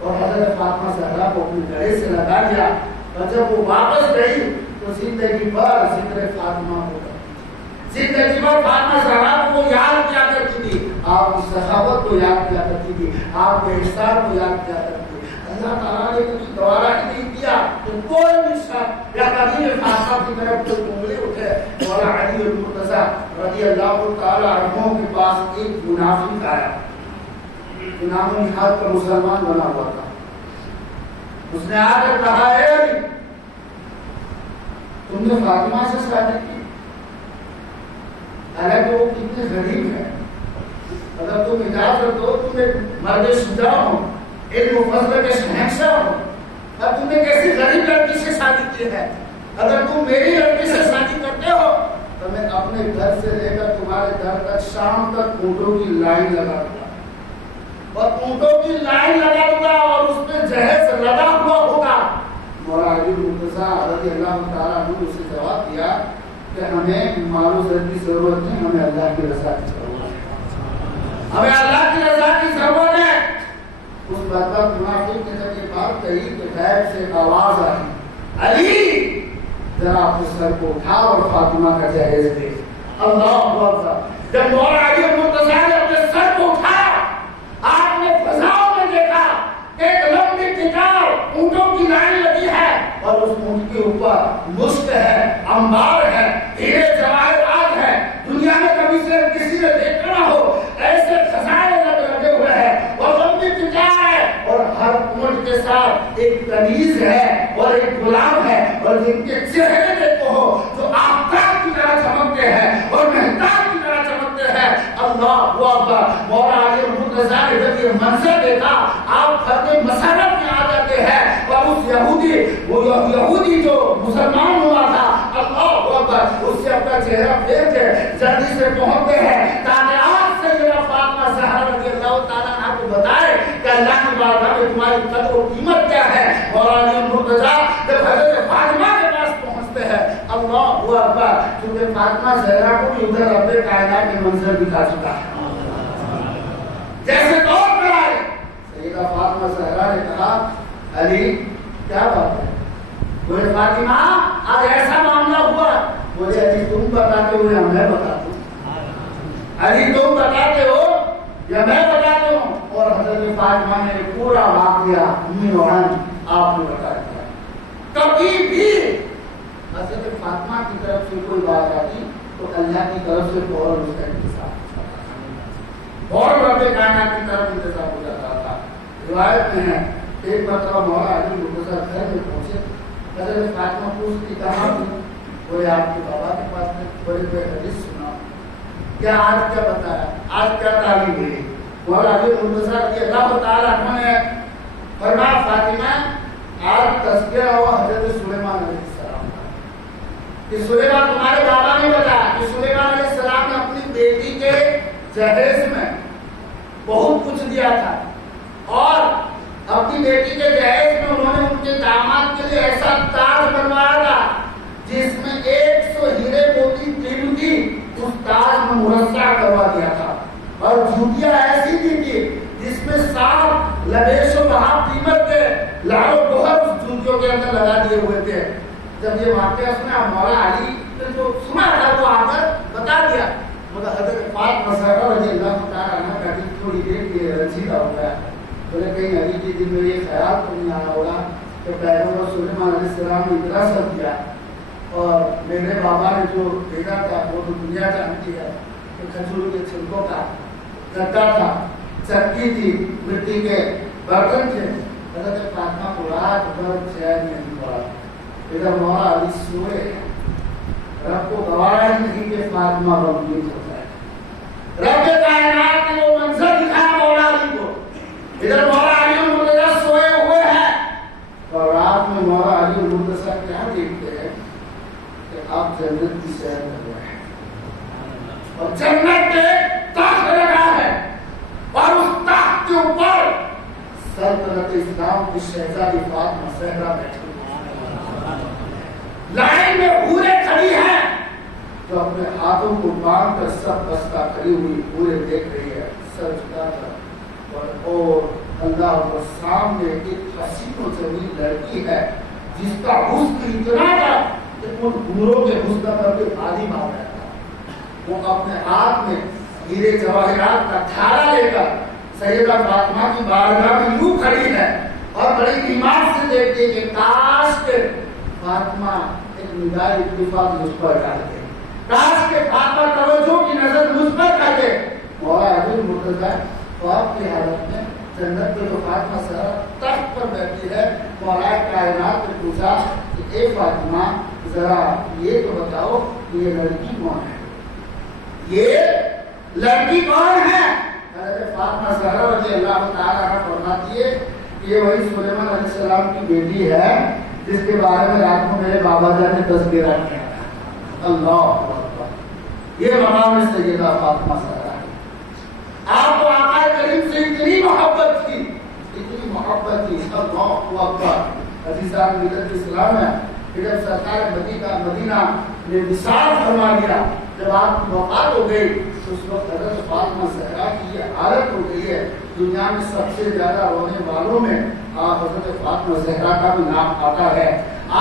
اور حضرت فاطمہ زہرا کو اپنے گلے سے لگا لیا، اور جب وہ واپس گئی تو زندگی بھر ذکر فاطمہ ہو گیا، زندگی بھر فاطمہ زہرا کو یاد کیا کرتی تھی، آپ کی سخاوت کو یاد کیا کرتی تھی، آپ کے احسان کو یاد کیا کرتی تھی۔ اللہ تعالیٰ نے کچھ دوبارہ ہی نہیں کیا تو کوئی بھی شخص یا کبھی فاطمہ کی طرف کوئی انگلی اٹھے، مولا علی المرتضیٰ رضی اللہ تعالی عنہ کے پاس ایک منافق آیا، نام و نہاد کا مسلمان بنا ہوا تھا، اس نے آ کر کہا ہے تم نے فاطمہ سے شادی کی، حالانکہ وہ کتنے غریب ہے، اگر تم اجازت دو تم ایک مرد شجاع ہو، علم و فضل کے شہنشاہ ہو، اور تم نے کیسی غریب لڑکی سے شادی کی ہے، اگر تم میری لڑکی سے شادی کرتے ہو تو میں اپنے گھر سے لے کر تمہارے گھر تک شام تک اونٹوں کی لائن لگا دوں گا، اور اونٹوں کی لائن لگا دوں گا اور اس میں جہیز لگا ہوا ہوگا۔ مولا علی المرتضیٰ رضی اللہ تعالیٰ عنہ نے اسے جواب دیا کہ ہمیں مال و زر کی ضرورت نہیں، ہمیں اللہ کی رضا کی ضرورت ہے، ہمیں اللہ کی رضا کی ضرورت ہے۔ اس بدبخت منافق نے جب یہ بات کہی تو غیب سے ایک آواز آئی، علی ذرا اپنے سر کو اٹھا اور فاطمہ کا جہیز دے۔ اللہ اکبر۔ جب مولا علی مرتضیٰ نے اپنے سر کو اٹھایا، آپ نے فضاؤں میں دیکھا کہ ایک لمبی کتار اونٹوں کی لائن لگی ہے اور اس اونٹ کے اوپر مشک ہے، انبار ہے، ہیرے جواہرات ہے، دنیا میں کبھی سے کسی نے دیکھا نہ ہو ایسے خزانے لگے ہوئے ہیں، اور لمبی کتار ہے، اور ہر اونٹ کے ساتھ ایک کنیز ہے اور ایک غلام ہے، اور جن کے چہرے دیکھو ہو جو آفتاب کی طرح چمکتے ہیں اور مہتاب کی طرح چمکتے ہیں۔ اللہ اکبر۔ مولا علی مرتضیٰ نے جب یہ منظر دیکھا، آپ فرد مسرت میں آ جاتے ہیں، اور اس یہودی جو مسلمان ہوا تھا، اللہ اکبر، اس سے اپنا چہرہ پھیر کے جلدی سے پہنچتے ہیں تاکہ آپ سے میرا فاطمہ زہرا رضی اللہ تعالیٰ عنہ کو بتائے کہ اللہ کی بارگاہ میں تمہاری قدر و قیمت کیا ہے۔ مولا علی مرتضیٰ جب حضرت فاطمہ کے پاس پہنچتے ہیں، اللہ اکبر، کیونکہ فاطمہ زہرا کو بھی ادھر رب کائنات کے منظر دکھا چکا ہے، جیسے دور پر آئے۔ سیدہ فاطمہ زہرا نے کہا، علی کیا بات ہے؟ بولے فاطمہ آج ایسا معاملہ ہوا۔ بولے علی تم بتاتے ہو یا میں بتاتا ہوں؟ علی تم بتاتے ہو یا میں بتاتا ہوں؟ اور حضرت فاطمہ نے پورا واقعہ آپ نے بتا دیا۔ کبھی بھی حضرت فاطمہ کی طرف سے کوئی بات آتی تو اللہ کی طرف سے فوراً اس کا انتظام، اور رب کائنات کی طرف انتظام ہو جاتا تھا۔ روایت میں ہے ایک مرتبہ مولا علی مرتضیٰ گھر میں پہنچے، حضرت فاطمہ پوچھتی کہاں تھی؟ بولے آپ کے بابا کے پاس میں۔ بولے کوئی حدیث سنا، کیا آج کیا بتایا، آج کیا تعلیم ہوئی؟ مولا علی مرتضیٰ رضی اللہ تعالیٰ عنہ نے فرمایا، فاطمہ آج تذکرہ ہوا حضرت سلیمان علیہ السلام کا، کہ سلیمان تمہارے بابا نے بتایا کہ سلیمان علیہ السلام نے اپنی بیٹی کے جہیز میں بہت کچھ دیا تھا، اور اپنی بیٹی کے جہیز میں انہوں نے ان کے داماد کے لیے ایسا تاج بنوایا تھا جس میں 100 ہیرے موتی قیمتی اس تاج میں مرصع کروا دیا تھا، اور جوتیاں ایسی تھی جس میں 7 لبیش و بہا قیمت کے لال و گوہر اس جوتیوں کے اندر لگا دیے ہوئے تھے۔ جب یہ واقعہ سنا مولا علی نے جو سنا تھا وہ آ کر بتا دیا، مگر حضرت فاطمہ زہرا رضی اللہ تعالیٰ عنہ کا دل تھوڑی دیر کے لیے رنجیدہ ہو گیا۔ بولے کہیں علی کے دل میں یہ خیال تو نہیں آیا ہوگا کہ پیغمبر سلیمان علیہ السلام نے اتنا سب دیا اور میرے بابا نے جو بھیجا تھا وہ تو دنیا جانتی ہے کہ کھجور کے چھلکوں کا گدا تھا، چکی تھی، مٹی کے برتن تھے۔ حضرت فاطمہ کو رات بھر چین نہیں پڑا۔ ادھر مولا علی سوئے، رب کو گوارا ہی نہیں کہ فاطمہ غمگین ہو جائے۔ رب کائنات نے وہ منظر دکھایا مولا علی کو، ادھر مولا علی مرتضیٰ سوئے ہوئے ہیں، اور رات میں مولا علی مرتضیٰ کیا دیکھتے ہیں کہ آپ جنت کی سیر کر رہے ہیں، اور جنت میں تخت لگا ہے، اور اس تخت کے اوپر سلطنت اسلام کی شہزادی فاطمہ زہرا بیٹھی لائن میں حوریں کھڑی ہیں جو اپنے ہاتھوں کو باندھ کر سب بستہ کھڑی ہوئی حوریں دیکھ رہی ہے، سر جھکا کر، اور اللہ کے سامنے ایک حسین و جمیل لڑکی ہے جس کا حسن اتنا تھا کہ ان حوروں کے حسن پر بھی بھاری مار رہا تھا۔ وہ اپنے ہاتھ میں ہیرے جواہرات کا تھالا لے کر سیدہ فاطمہ کی بارگاہ میں یوں کھڑی ہے، اور بڑی ایمان سے دیکھتی کہ کاش کے فاطمہ ایک نگاہ اتفاق مجھ پر ڈال دے، کاش کے فاطمہ توجہ کی نظر مجھ پر کر دے۔ مولا علی مرتضیٰ خواب کی حالت میں جنت میں جو فاطمہ زہرا تخت پر بیٹھی ہے، مولا کائنات نے پوچھا کہ اے فاطمہ ذرا یہ تو بتاؤ یہ لڑکی کون ہے، یہ لڑکی کون ہے؟ حضرت فاطمہ زہرا رضی اللہ تعالیٰ عنہ فرماتی ہے کہ یہ وہی سلیمان علیہ السلام کی بیٹی ہے جس کے بارے میں رات کو میرے بابا جان نے تذکرہ کیا۔ اللہ اکبر، یہ مقام ہے سیدہ فاطمہ زہرا۔ آپ کو آقا کریم سے اتنی محبت تھی، اتنی محبت تھی، اللہ اکبر۔ عزیزان ملت اسلام ہے کہ جب سرکار مدینہ نے وصال فرما دیا جب آپ کی وفات ہو گئی تو اس وقت حضرت فاطمہ زہرا کی یہ حالت ہو گئی ہے، دنیا میں سب سے زیادہ رونے والوں میں حضرت فاطمہ زہرا کا بھی نام آتا ہے۔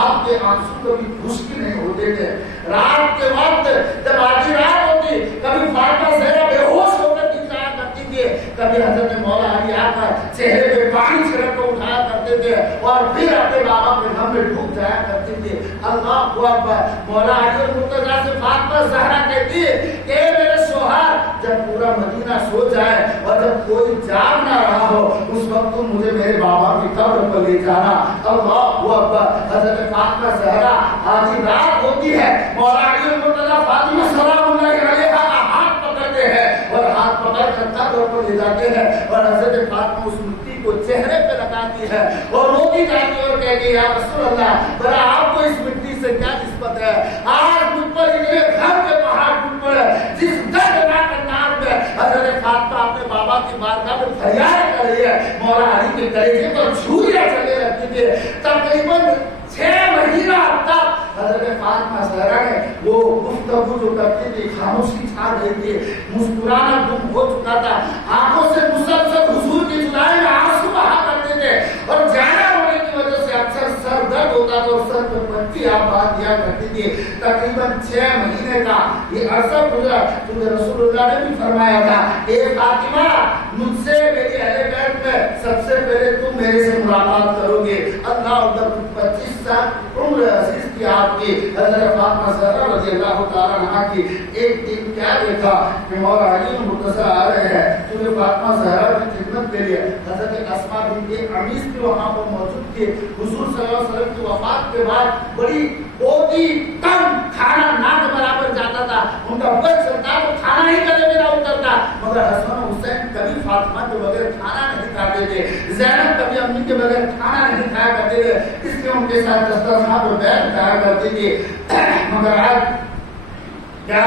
آپ کے آنسو کبھی خشک نہیں ہوتے تھے۔ رات کے وقت جب آدھی رات ہوتی، کبھی فاطمہ زہرا بے ہوش ہو کر گر جایا کرتی تھی، کبھی حضرت مولا علی آ کر چہرے پہ پانی چھڑک کر اٹھایا کرتے تھے اور پھر اپنے بابا کے غم میں ڈوب جایا کرتے تھے۔ اللہ اکبر۔ مولا علی المرتضیٰ سے فاطمہ زہرا کہتی ہے کہ میرے شوہر، جب پورا مدینہ سو جائے اور جب کوئی جاگ نہ رہا ہو، اس وقت تم مجھے میرے بابا کی قبر پر لے جانا۔ اللہ اکبر۔ حضرت فاطمہ زہرا آدھی رات ہوتی ہے، مولا علی المرتضیٰ فاطمہ سلام اللہ علیہ کا ہاتھ پکڑتے ہیں اور ہاتھ پکڑ کر قبر پر لے جاتے ہیں اور حضرت فاطمہ اس مٹی کو چہرے پہ لگاتی ہے اور روتی جاتی ہے اور کہتی ہے یا رسول اللہ، بھلا آپ کو اس مٹی سے کیا نسبت ہے؟ آج مجھ پر اتنے غم کے پہاڑ ٹوٹ پڑے، جس دردناک انداز میں حضرت فاطمہ اپنے بابا کی بارگاہ میں فریاد کر رہی ہے، مولا علی کے کلیجے پر چھریاں چلنے لگتی تھی۔ تقریباً 6 مہینہ تک حضرت فاطمہ زہرا نے وہ گفتگو جو کرتی تھی خاموشی چھا گئی تھی، مسکرانا گم ہو چکا تھا، آنکھوں سے مسلسل حضور کی جدائی میں آنسو بہا کرتے تھے اور جانا ہونے کی وجہ سے اکثر سر درد ہوتا تھا اور سر پہ پٹی آپ باندھ دیا کرتی تھی۔ تقریباً 6 مہینے کا یہ عرصہ گزرا، کیونکہ رسول اللہ نے بھی فرمایا تھا اے فاطمہ، مجھ سے میری اہل بیت میں سب سے پہلے تم میرے سے ملاقات کرو گے۔ اللہ اکبر۔ 25 سال عمر عزیز کی آپ کی حضرت فاطمہ زہرا رضی اللہ تعالیٰ عنہا کی ایک دن کیا دیکھا کہ مولا علی المرتضیٰ آ رہے ہیں، کیونکہ فاطمہ زہرا کی خدمت کے لیے حضرت اسماء بنت عمیس بھی وہاں پر موجود تھی۔ حضور صلی اللہ علیہ وسلم کی وفات کے بعد بڑی بہت ہی کم کھانا نہ کے برابر جاتا تھا، ان کا بچ چلتا تو کھانا ہی گلے میں نہ اترتا، مگر حسن حسین کبھی فاطمہ کے بغیر کھانا نہیں کھاتے تھے، زینب کبھی امی کے بغیر کھانا نہیں کھایا کرتے تھے، اس لیے ان کے ساتھ دسترخوان پر بیٹھ جایا کرتی تھی۔ مگر آج کیا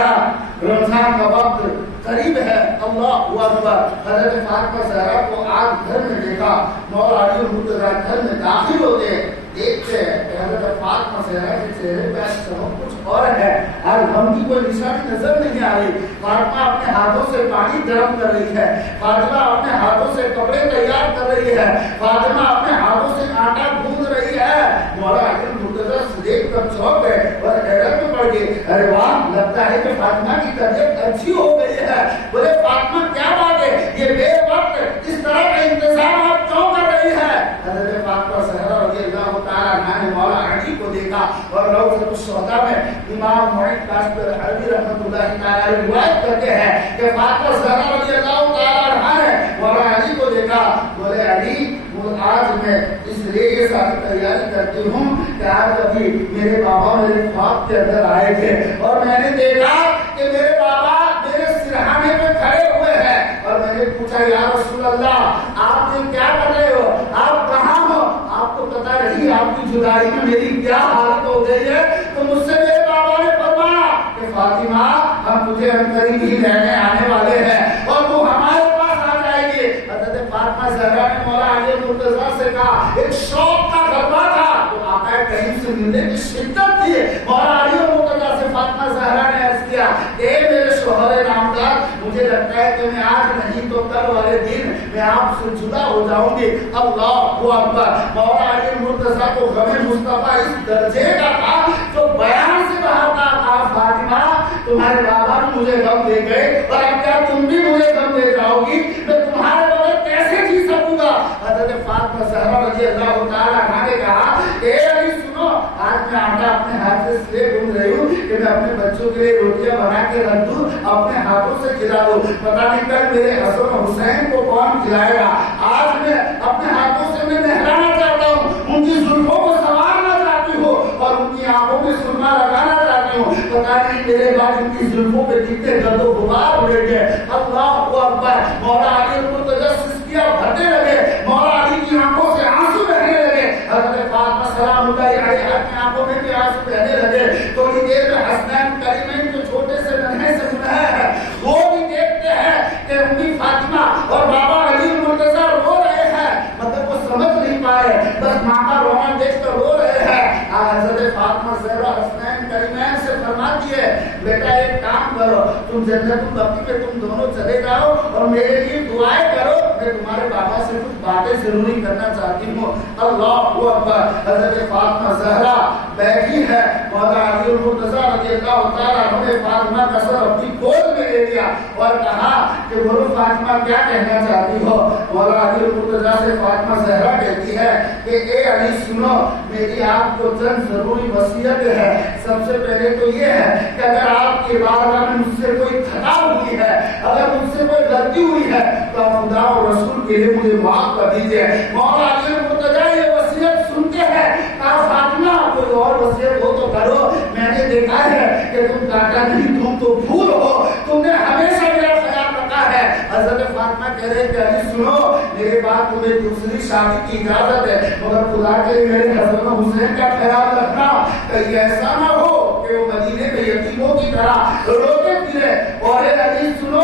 رمضان کا وقت قریب ہے، اللہ اکبر، حضرت فاطمہ زہرا کو آج گھر میں دیکھا، مولا علی المرتضیٰ گھر میں داخل ہوتے دیکھتے ہیں کہ حضرت فاطمہ زہرا کے چہرے پہ چمک کچھ اور ہے، اور غم کی کوئی نشانی نظر نہیں آ رہی۔ فاطمہ اپنے ہاتھوں سے پانی گرم کر رہی ہے، فاطمہ اپنے ہاتھوں سے کپڑے تیار کر رہی ہے، فاطمہ اپنے ہاتھوں سے آٹا گوندھ رہی ہے۔ مولا علی المرتضیٰ دیکھ کر چونک گئے اور حیرت میں پڑ گئے، ارے واہ، لگتا ہے کہ فاطمہ کی طبیعت اچھی ہو گئی ہے۔ بولے فاطمہ کیا بات ہے، یہ بے وقت اس طرح کا انتظام آپ کیوں کر رہی ہے؟ حضرت فاطمہ زہرا رضی اللہ تعالیٰ عنہا نے مولا علی کو دیکھا اور روضۃ الشہداء میں امام معین کاشف عربی رحمۃ اللہ تعالیٰ روایت کرتے ہیں کہ فاطمہ زہرا رضی اللہ تعالیٰ عنہا نے مولا علی کو دیکھا، بولے علی، آج میں اس لیے یہ ساری تیاری کرتی ہوں کہ آج ابھی میرے بابا میرے خواب کے اندر آئے تھے اور میں نے دیکھا کہ میرے بابا میرے سرہانے میں کھڑے ہوئے ہیں اور میں نے پوچھا یا رسول اللہ، آپ یہ کیا کر رہے ہو، آپ کہاں ہو؟ آپ کو پتا نہیں آپ کی جدائی میں میری کیا حالت ہو گئی ہے؟ تو مجھ سے میرے بابا نے فرمایا کہ فاطمہ، ہم تجھے قریب ہی لینے آنے والے ہیں اور تو ہمارے پاس آ جائے گی۔ حضرت فاطمہ زہرا نے مولا علی المرتضیٰ سے کہا، ایک شوق کا غلبہ تھا تو آقا کریم سے ملنے کی شدت تھی۔ مولا علی المرتضیٰ سے فاطمہ زہرا نے عرض کیا کہ اے میرے شوہر نامدار، مجھے لگتا ہے کہ میں آج نہیں تو کل والے دن میں آپ سے جدا ہو جاؤں گی۔ اللہ اکبر۔ مولا علی المرتضیٰ کو غم مصطفیٰ اس درجے کا تھا جو بیان سے باہر کا تھا۔ فاطمہ، تمہارے بابا بھی مجھے غم دے گئے اور اب کیا تم بھی مجھے غم دے جاؤ گی؟ میں تمہارے بغیر کیسے جی سکوں گا؟ حضرت فاطمہ زہرا رضی اللہ تعالیٰ عنہا نے کہا کہ اے علی سنو، آج میں آٹا اپنے ہاتھ سے اس لیے گوندھ رہی ہوں کہ میں اپنے بچوں کے لیے روٹیاں بنا کے رکھ دوں، اپنے ہاتھوں سے کھلا دوں، پتہ نہیں کل میرے حسن و حسین کو کون کھلائے گا۔ آج میں اپنے ہاتھوں سے میں نہلانا چاہتا ہوں، ان کی زلفوں کو سنوارنا چاہتی ہوں اور ان کی آنکھوں میں سرما لگانا چاہتی ہوں، پتہ نہیں میرے بعد ان کی زلفوں پہ کتنے گرد و غبار اڑے گے۔ اللہ اکبر۔ مولا علی المرتضیٰ سسکیاں بھرنے لگے، مولا علی کی آنکھوں سے آنسو بہنے لگے، حضرت فاطمہ سلام اللہ علیہا کی آنکھوں میں بھی آنسو بہنے لگے۔ تھوڑی دیر میں حسنین کریمین جو چھوٹے سے ننھے سے منہے ہیں وہ بھی دیکھتے ہیں کہ امی فاطمہ اور بابا علی المرتضیٰ رو رہے ہیں، مطلب وہ سمجھ نہیں پائے، بس ماں کا رونا دیکھ کر رو رہے ہیں۔ حضرت فاطمہ زہرا حسنین کریمین سے فرماتی ہے، بیٹا ایک کام تم جنت البقیع میں تم دونوں چلے جاؤ اور میرے لیے دعائیں کرو، میں تمہارے بابا سے کچھ باتیں ضروری کرنا چاہتی ہوں۔ اللہ اکبر۔ حضرت فاطمہ زہرا بیٹھی ہے، مولا علی المرتضیٰ رضی اللہ تعالیٰ عنہ نے فاطمہ کا سر اپنی گود میں لے لیا اور کہا کہ بولو فاطمہ کیا کہنا چاہتی ہو؟ مولا علی المرتضیٰ سے فاطمہ زہرا کہتی ہے کہ اے علی سنو، میری آپ کو چند ضروری وصیت ہے۔ سب سے پہلے تو یہ ہے کہ اگر آپ کے بارگاہ میں مجھ سے کوئی خطا ہوئی ہے، اگر مجھ سے کوئی غلطی ہوئی ہے تو آپ خدا اور رسول کے لیے مجھے معاف کر دیجیے۔ مولا علی المرتضیٰ یہ وصیت سنتے ہیں، کہا فاطمہ کوئی اور وصیت ہو تو کرو، میں نے دیکھا ہے کہ تم کاٹا نہیں، تم تو پھول ہو، تم نے ہمیشہ میرا خیال رکھا ہے۔ حضرت فاطمہ کہہ رہے کہ علی سنو، میرے بعد تمہیں دوسری شادی کی اجازت ہے، مگر خدا کے لیے میرے حسن حسین کا خیال رکھنا، کہیں ایسا نہ ہو کہ وہ مدینے میں یتیموں کی طرح روتے پھرے۔ اور اے علی سنو،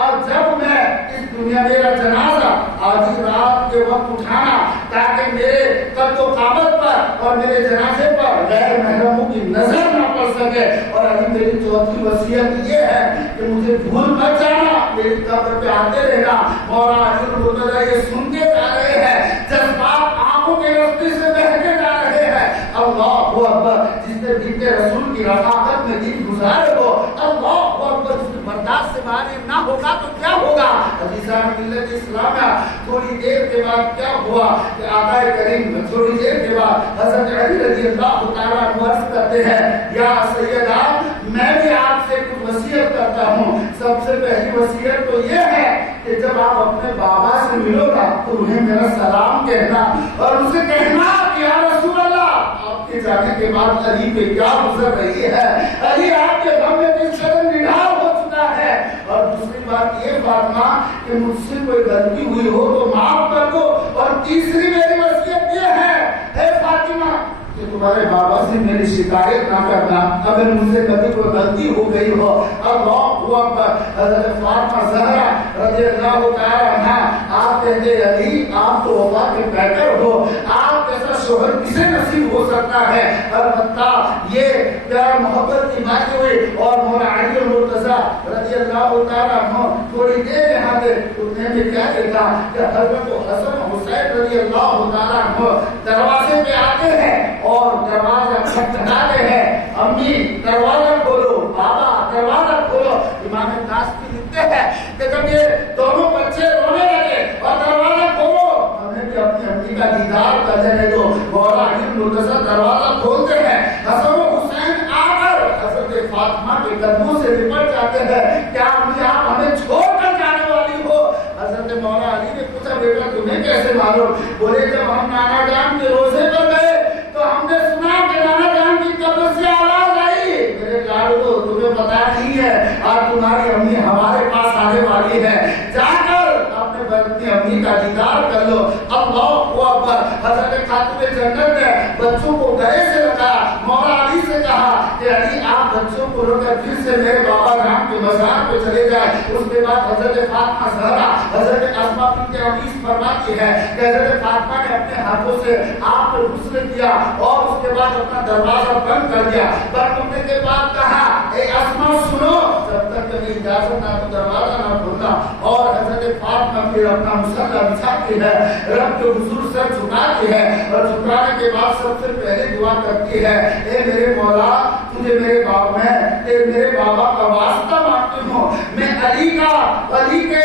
اب جب میں اس دنیا میرا جنازہ آدھی رات کے وقت اٹھانا تاکہ میرے قد و قامت پر اور میرے جنازے پر غیر محرموں کی نظر نہ پڑ سکے۔ اور ابھی میری چوتھی وصیت یہ ہے کہ مجھے بھول مت جانا، میری قبر پہ آتے رہنا۔ مولا علی المرتضیٰ یہ سنتے جا رہے ہیں، جذبات آنکھوں کے راستے سے بہتے جا رہے ہیں۔ اللہ اکبر۔ جس نے بنت رسول کی رفاقت میں دن گزارے ہو، اللہ اکبر، جس برداشت سے باہر نہ ہوگا تو کیا ہوگا؟ عزیزان ملت اسلامیہ، تھوڑی دیر کے بعد کیا ہوا کہ آقا کریم تھوڑی دیر کے بعد حضرت علی رضی اللہ تعالیٰ عنہ عرض کرتے ہیں یا سیدہ میں بھی آپ سے کچھ وصیت کرتا ہوں۔ سب سے پہلی وصیت تو یہ ہے کہ جب آپ اپنے بابا سے ملو گا تو انہیں میرا سلام کہنا اور ان سے کہنا کہ یا رسول اللہ آپ کے جانے کے بعد علی پہ کیا گزر رہی ہے، علی آپ کے غم میں کس قدر نڈھال ہو چکا ہے۔ اور دوسری بات یہ فاطمہ کہ مجھ سے کوئی غلطی ہوئی ہو تو معاف کر دو۔ اور تیسری میری وصیت یہ ہے اے فاطمہ کہ تمہارے بابا سے میری شکایت نہ کرنا اگر مجھ سے کبھی کوئی غلطی ہو گئی ہو۔ اللہ اکبر۔ حضرت فاطمہ زہرا رضی اللہ تعالیٰ عنہا آپ کہتے علی آپ تو وفا کے پیکر ہو، آپ جیسا شوہر کسے نصیب ہو سکتا ہے؟ البتہ یہ پیار محبت کی باتیں ہوئی اور مولا علی المرتضیٰ رضی اللہ تعالیٰ عنہ تھوڑی دیر یہاں تھے، انہوں نے کیا دیکھا کہ حضرت حسن حسین رضی اللہ تعالیٰ عنہ دروازے پہ آتے ہیں اور دروازہ کھٹکھٹاتے ہیں، امی دروازہ کھولو، بابا دروازہ کھولو۔ امام قاسمی لکھتے ہیں کہ جب یہ دونوں بچے رونے لگے اور دروازہ کھولو، ہمیں بھی اپنی امی کا دیدار کر لینے دو۔ مولا علی المرتضیٰ دروازہ کھولتے ہیں، حسن و حسین آ کر حضرت فاطمہ کے قدموں سے لپٹ جاتے ہیں، کیا امی آپ ہمیں چھوڑ کر جانے والی ہو؟ حضرت مولا علی نے پوچھا بیٹا تمہیں کیسے معلوم؟ بولے جب ہم نانا جان کے روزے پر گئے تو ہم نے سنا کہ نانا جان کی قبر سے آواز آئی میرے لاڈو تمہیں پتا نہیں ہے آج تمہاری امی ہمارے پاس آنے والی ہے، جا کر اپنے اپنی امی کا دیدار کر لو۔ اللہ اکبر۔ حضرت خاتون جنت نے بچوں کو گلے سے لگایا، مولا علی سے کہا کہ علی آپ بچوں کو لے کر پھر سے میرے بابا رام کے مزار پہ چلے جائیں۔ اس کے بعد حضرت فاطمہ زہرا حضرت اسماء بنت عمیس فرماتی ہے کہ حضرت فاطمہ نے اپنے ہاتھوں سے آپ پر غسل کیا اور اس کے بعد اپنا دروازہ بند کر دیا۔ بند کرنے کے بعد کہا اے اسماء سنو، جب تک میری اجازت نہ تو دروازہ نہ کھولنا۔ اور حضرت فاطمہ پھر اپنا مصلی بچھاتی ہے، رب کے حضور سر جھکاتی ہے اور جھکانے کے بعد سب سے پہلے دعا کرتی ہے اے میرے مولا تجھے میرے باپ میں میرے بابا کا واسطہ مانگتی ہوں، میں علی کے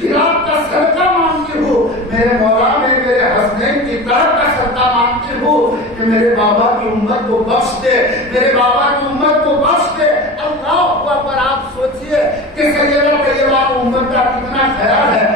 خلاف کا صدقہ مانگتی ہوں، میرے مولا میں میرے حسنین کی طرف کا صدقہ مانگتی ہوں کہ میرے بابا کی امت کو بخش دے، میرے بابا کی امت کو بخش دے۔ اللہ اکبر۔ آپ سوچئے کہ سیدہ طیبہ امت کا کتنا خیال ہے،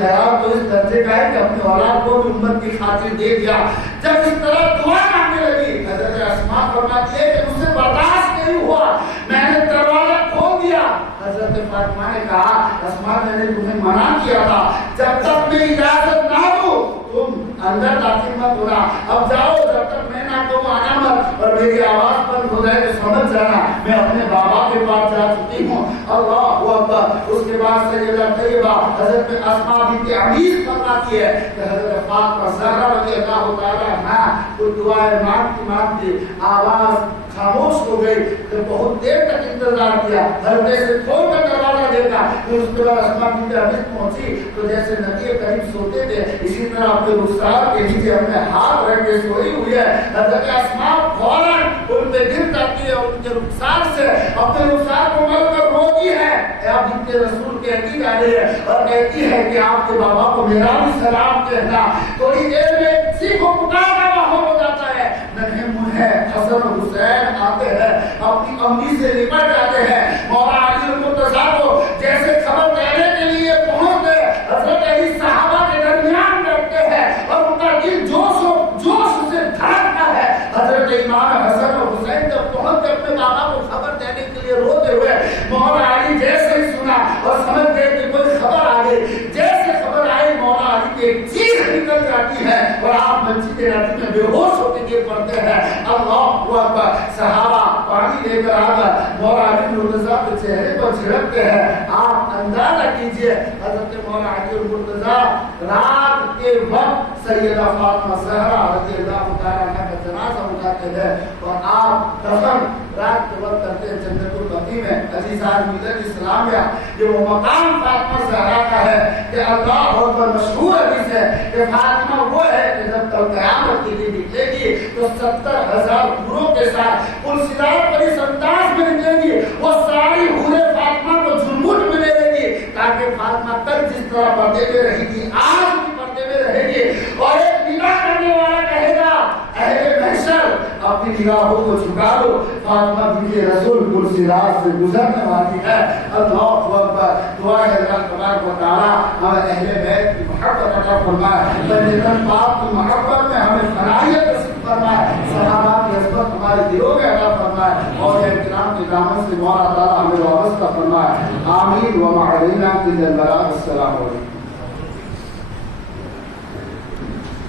خیال تو اس درجے کا ہے کہ اپنے اولاد کو بھی امت کی خاطر دے دیا۔ جب اس طرح دعا مانگنے لگی حضرت اسماء فرماتی ہے کہ مجھ سے برداشت نہیں ہوا، میں نے دروازہ کھول دیا۔ حضرت فاطمہ نے کہا اسماء میں نے تمہیں منع کیا تھا جب تک میں اجازت نہ دوں تم اندر داخل مت ہونا، اب جاؤ جب تک میں نہ کہوں آنا مت، اور میری آواز بند ہو جائے تو سمجھ جانا میں اپنے بابا کے پاس جا چکی ہوں۔ اللہ اکبر۔ اس کے بعد سیدہ طیبہ حضرت اسماء بنت عمیس فرماتی ہے کہ حضرت فاطمہ زہرا رضی اللہ تعالیٰ عنہا کو دعائیں مانگتی مانگتی آواز خاموش ہو گئی. تو بہت دیر تک انتظار کیا. حضرت سے کھول کر دروازہ دیکھا. پھر اس کے بعد اسماء بنت ابی بکر پہنچی تو جیسے نبی کریم سوتے تھے اسی طرح اپنے رخسار کے نیچے اپنے ہاتھ رکھ کے سوئی ہوئی ہے. حضرت اسماء فوراً ان پہ گر جاتی ہے اور ان کے رخسار سے اپنے رخسار کو مل کر روتی ہے. آپ بنت رسول کہتی جا رہی ہے اور کہتی ہے کہ آپ کے بابا کو میرا بھی سلام کہنا. تھوڑی دیر میں کسی کو پکار کا ماحول ہو جاتا ہے. ننھے منھے حسن و حسین آتے ہیں, اپنی امی سے نپٹ جاتے ہیں. مولا علی المرتضیٰ کو جیسے خبر دینے کے لیے پہنچ گئے. حضرت علی صحابہ کے درمیان بیٹھتے ہیں اور ان کا دل جوش سے دھڑکتا ہے. حضرت امام حسن و حسین جب پہنچ کے اپنے بابا کو خبر دینے کے لیے روتے ہوئے, مولا علی جیسے ہی سنا اور سمجھ گئے کہ کوئی خبر آ گئی. جیسے خبر آئی مولا علی کی ایک چیخ نکل جاتی ہے اور آپ مسجد نبی میں بے ہوش ہوتے گر پڑتے ہیں. اللہ اکبر. صحابہ پانی لے کر آ کر مولا علی المرتضیٰ کے چہرے پر چھڑکتے ہیں. آپ اندازہ کیجئے حضرت مولا علی المرتضیٰ رات کے وقت سیدہ فاطمہ زہرا رضی اللہ تعالیٰ عنہا کا جنازہ اٹھاتے ہیں اور آپ دفن رات کے وقت کرتے ہیں جنت البقیع میں. عزیزان ملت اسلامیہ, یہ وہ مقام فاطمہ زہرا کا ہے کہ اللہ اکبر مشہور حدیث ہے کہ فاطمہ وہ ہے کہ جب تک قیامت کے دن نکلے گی تو 70,000 حوروں کے ساتھ پرسرات پر اس انداز میں نکلے گی. وہ ساری حوریں فاطمہ کو جھرمٹ میں لے لے گی تاکہ فاطمہ کل جس طرح پردے میں رہی تھی آج بھی پردے میں رہے گی. اور ایک نگاہ کرنے والا کہے گا اہل محشر اپنی نگاہوں کو جھکا دو, فاطمہ بنت رسول پرسرات سے گزرنے والی ہے. اللہ اکبر. دعا ہے اللہ تبارک و تعالی ہمیں اہل بیت کی محبت عطا فرمائے. بندگان پاک کی محبت میں ہمیں فنائیت نصیب فرمائے. صحابہ کی عظمت ہمارے دلوں میں عطا فرمائے اور احترام کے دامن سے مولا تعالی ہمیں وابستہ فرمائے. آمین. وما علینا الا البلاغ. السلام علیکم.